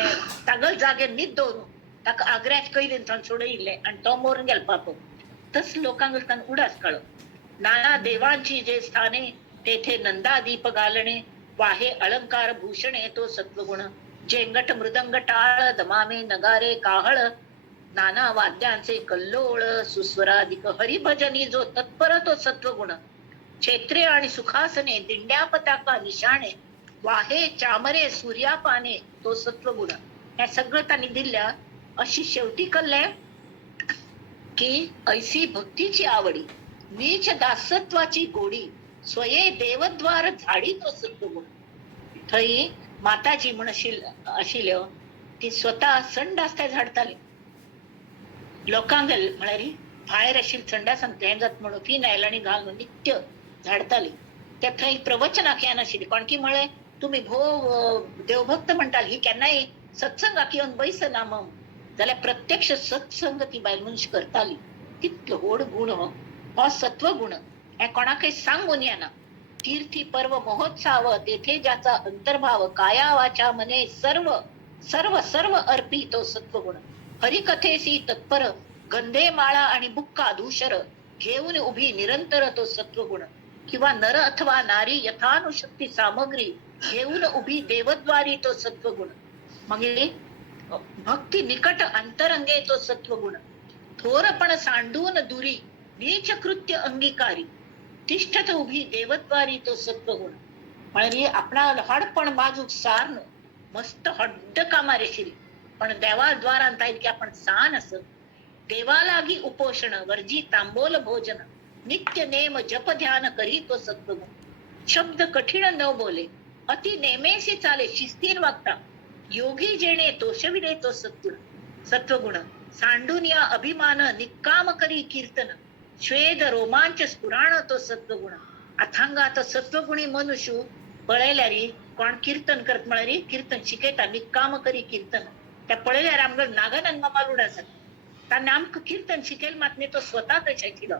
तागल जागे न्हीद दवरून ताका आग्र्याच कैदेन थंय सोडयिल्ले आणि तो मरून गेलो पापो. तस लोकांक उडास कळो. नाना देवांची जे स्थाने तेथे नंदा दीप घालणे वाहे अलंकार भूषणे तो सत्वगुण. जेंगट मृदंग टाळ दमामे नगारे काहळ नाना वाद्यांचे कल्लोळ सुस्वराधिक हरिभजनी जो तत्पर तो सत्वगुण. क्षेत्रे आणि सुखासने दिंड्या पताका निशाणे वाहे चामरे सूर्यापाने तो सत्वगुण. हे सगळं त्यांनी दिल्या. अशी शेवटी कल्ले की ऐसी भक्तीची आवडी नीच दासत्वाची गोडी स्वये देवद्वार झाडी तो सत्वगुण. थंय माताजी म्हण आशिल्ल्यो ती स्वतः संडास झाडताली लोकांक म्हळ्यार भायर आशिल्ली संडास हें जात म्हणून फिनायल आनी घालून नित्य झाडताली. त्या थंय प्रवचनाक येनाशिल्ली कोण की म्हळे तुम्ही देवभक्त म्हणटाल ही केन्नाय सत्संगाक येवन बैसना मग जाल्यार प्रत्यक्ष सत्संग ती बायल मनुष्य करताली. तितलो व्हड गुण हो सत्वगुण. हे कोणाकय सांगून येना. तीर्थी पर्व महोत्सव तेथे ज्याचा अंतर्भाव काया वाचा मने सर्व सर्व सर्व अर्पी तो सत्वगुण. हरिकथेसी तत्पर गंधे माळा आणि बुक्का धूषर घेऊन उभी निरंतर तो सत्वगुण. किंवा नर अथवा नारी यथानुशक्ती सामग्री घेऊन उभी देवद्वारी तो सत्वगुण. मग भक्ती निकट अंतरंगे तो सत्वगुण. थोरपण सांडून दुरी नीच कृत्य अंगीकारी तिष्ठत उभी देवद्वारी तो सत्वगुण. म्हणजे आपणा हडपण बाजूक सारन मस्त हड्ड कामार येशिल्ली पण देवाद्वारांत आयली की आपण सान असत. देवालागी उपोषण वर्जी तांबोल भोजन नित्य नेम जप ध्यान करी तो सत्वगुण. शब्द कठीण न बोले अति नेमेसी चाले शिस्तीन वागता योगी जेणे तोषविले तो सत्वगुण. सांडून या अभिमान निक्काम करी कीर्तन श्वेद रोमांच स्फुराण तो सत्वगुण. अथांगात सत्वगुणी मनुष्य पळयल्यारी कोण कीर्तन करत म्हळ्यारी कीर्तन शिकयता निक्काम करी कीर्तन. त्या पळयल्यार आमकां नागानंद मामालूड आसात तांणे आमकां कीर्तन शिकयल मात न्ही तो स्वता तशें आशिल्लो.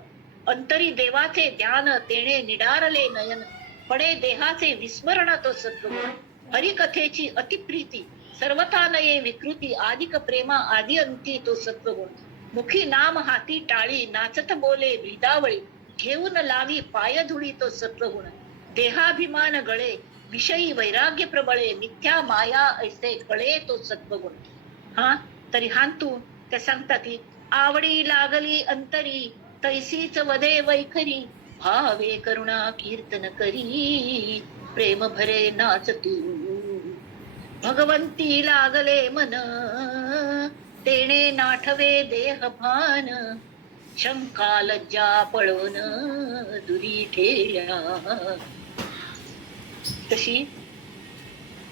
अंतरी देवाचे ध्यान तेणे निडारले नयन पडे देहाचे विस्मरण तो सत्वगुण. हरिकथेची अतिप्रीती सर्वथा नये विकृती आदिक प्रेमा आदि अंती तो सत्वगुण. मुखी नाम हाती टाळी नाचत बोले ब्रीदावळी घेऊन लावी पाय धुळी तो सत्वगुण. देहाभिमान गळे विषयी वैराग्य प्रबळे मिथ्या माया ऐसे कळे तो सत्वगुण. तरी हांतू ते सांगता ती आवडी लागली अंतरी तैसीच वदे वैखरी भावे करुणा कीर्तन करी प्रेम भरे नाच तू भगवंती लागले मन तेणे नाठवे देह भान शंका लज्जा पळवून दुरी ठेल्या. तशी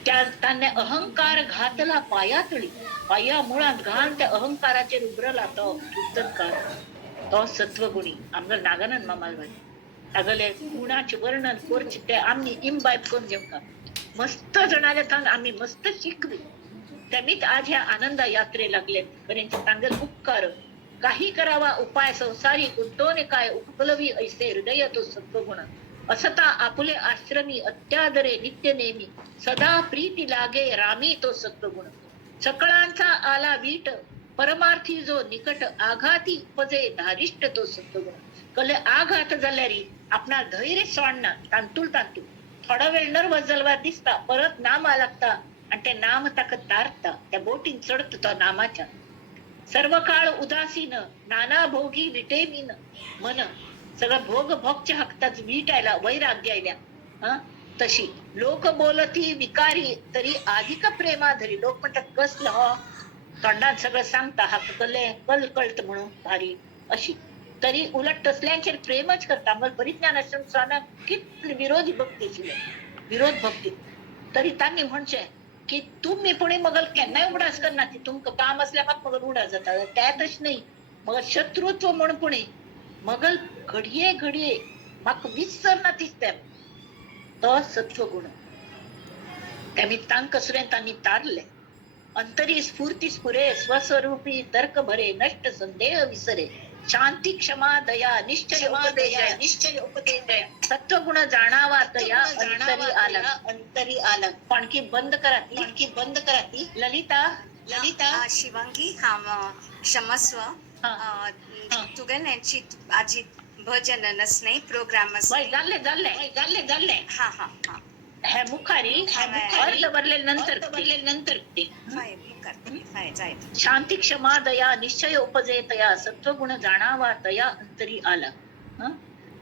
त्याने अहंकार घातला पायातळी पाया मुळात घाण त्या अहंकाराचे उभरला तो तो सत्वगुणी. आमगल नागानंद मामाल तागले गुणाचे वर्णन करचे ते आम्ही इम्बायब करून जेवता मस्त जणाले थांग आम्ही मस्त शिकली. त्यामीत आज ह्या आनंद यात्रे लागले खरेंचे तांगल उपकार काही करावा उपाय संसारी उद्धोने काय उपलवी ऐसे हृदय तो सत्वगुण. असता आपुले आश्रमी अत्यादरे नित्य नेमी सदा प्रीती लागे रामी तो सत्वगुण. सकळांचा आला वीट परमार्थी जो निकट आघाती उपजे धारिष्ट तो सत्वगुण. कले आघात जाल्यारी आपणा धैर्य सोडना तांतूळ थोडा वेळ नर्वस जालवा दिसता परत नाम लागता आणि ते नाम ताका तारता त्या बोटीन चढत तो नामाच्या. सर्व काळ उदासीन नाना भोगी विटेमीन मन. सगळं भोग भोगच्या हक्ताच विटायला वैराग्य आयल्या. तशी लोक बोलती विकारी तरी अधिक प्रेमा धरी. लोक म्हणतात कसलं हो तोंडात सगळं सांगता हा कल कळत म्हणून भारी अशी. तरी उलट तसल्यांचेर प्रेमच करता. मग परिज्ञान आश्रम स्वाना कित विरोधी भक्ती विरोध भक्ती. तरी तांणी म्हणचे की तुम्ही पुणे मगल केन्नाय उडास करना ती तुमकां काम असल्या म्हाका मगल उडा जाता त्यातच नाही. मग शत्रुत्व म्हण पुणे मगल घडये म्हाका विसरना दिसते तो सत्वगुण. त्यांनी तांक कसुरें तांणी तारले. अंतरी स्फूर्ती स्फुरे स्वस्वरूपी तर्क भरे नष्ट संदेह विसरे. शांती क्षमा दया निश्चय उपदेय सत्वगुण जाणावा तया अंतरी आला. पणकी बंद करा ती ललिता शिवांगी क्षमस्व तुगे नेची आजी भजन नसणे प्रोग्राम जाल्ले हा हा हा हे मुखारी अर्थ भरले नंतर शांती क्षमा दया निश्चय उपजे तया सत्वगुण जाणावा तया अंतरी आला.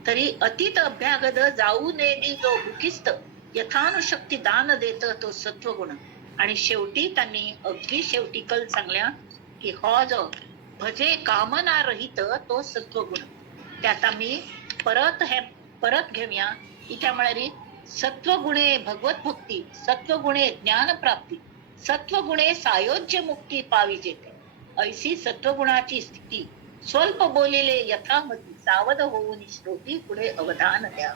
तरी अतीत अभ्यागद जाऊ नये जो भुकिस्त यथानुशक्ती दान देत तो सत्वगुण. आणि शेवटी त्यांनी अगदी शेवटी कल सांगल्या की हो जो भजे कामना रहित तो सत्वगुण. त्यात आम्ही परत घेऊया इथे म्हणाली सत्वगुणे भगवत भक्ती सत्वगुणे ज्ञान प्राप्ती सत्वगुणे सायोज्य मुक्ती पाविजेते. ऐसी सत्वगुणाची स्थिती स्वल्प बोलिले यथामती सावध होऊन श्रोती पुढे अवधान द्या.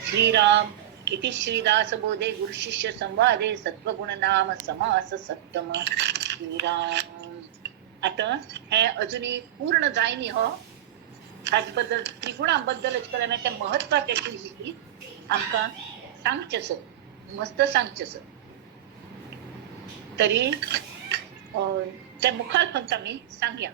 श्रीराम इति श्रीदास बोधे गुरु शिष्य संवादे सत्वगुण नाम समास सप्तम. श्रीराम. आता हे अजूनही पूर्ण जायनी हो त्याचबद्दल त्रिगुणाबद्दलच केलं नाही त्या महत्वाची आमका सांगचस मस्त सांगचस. तरी त्या मुखार फक्त मी सांगया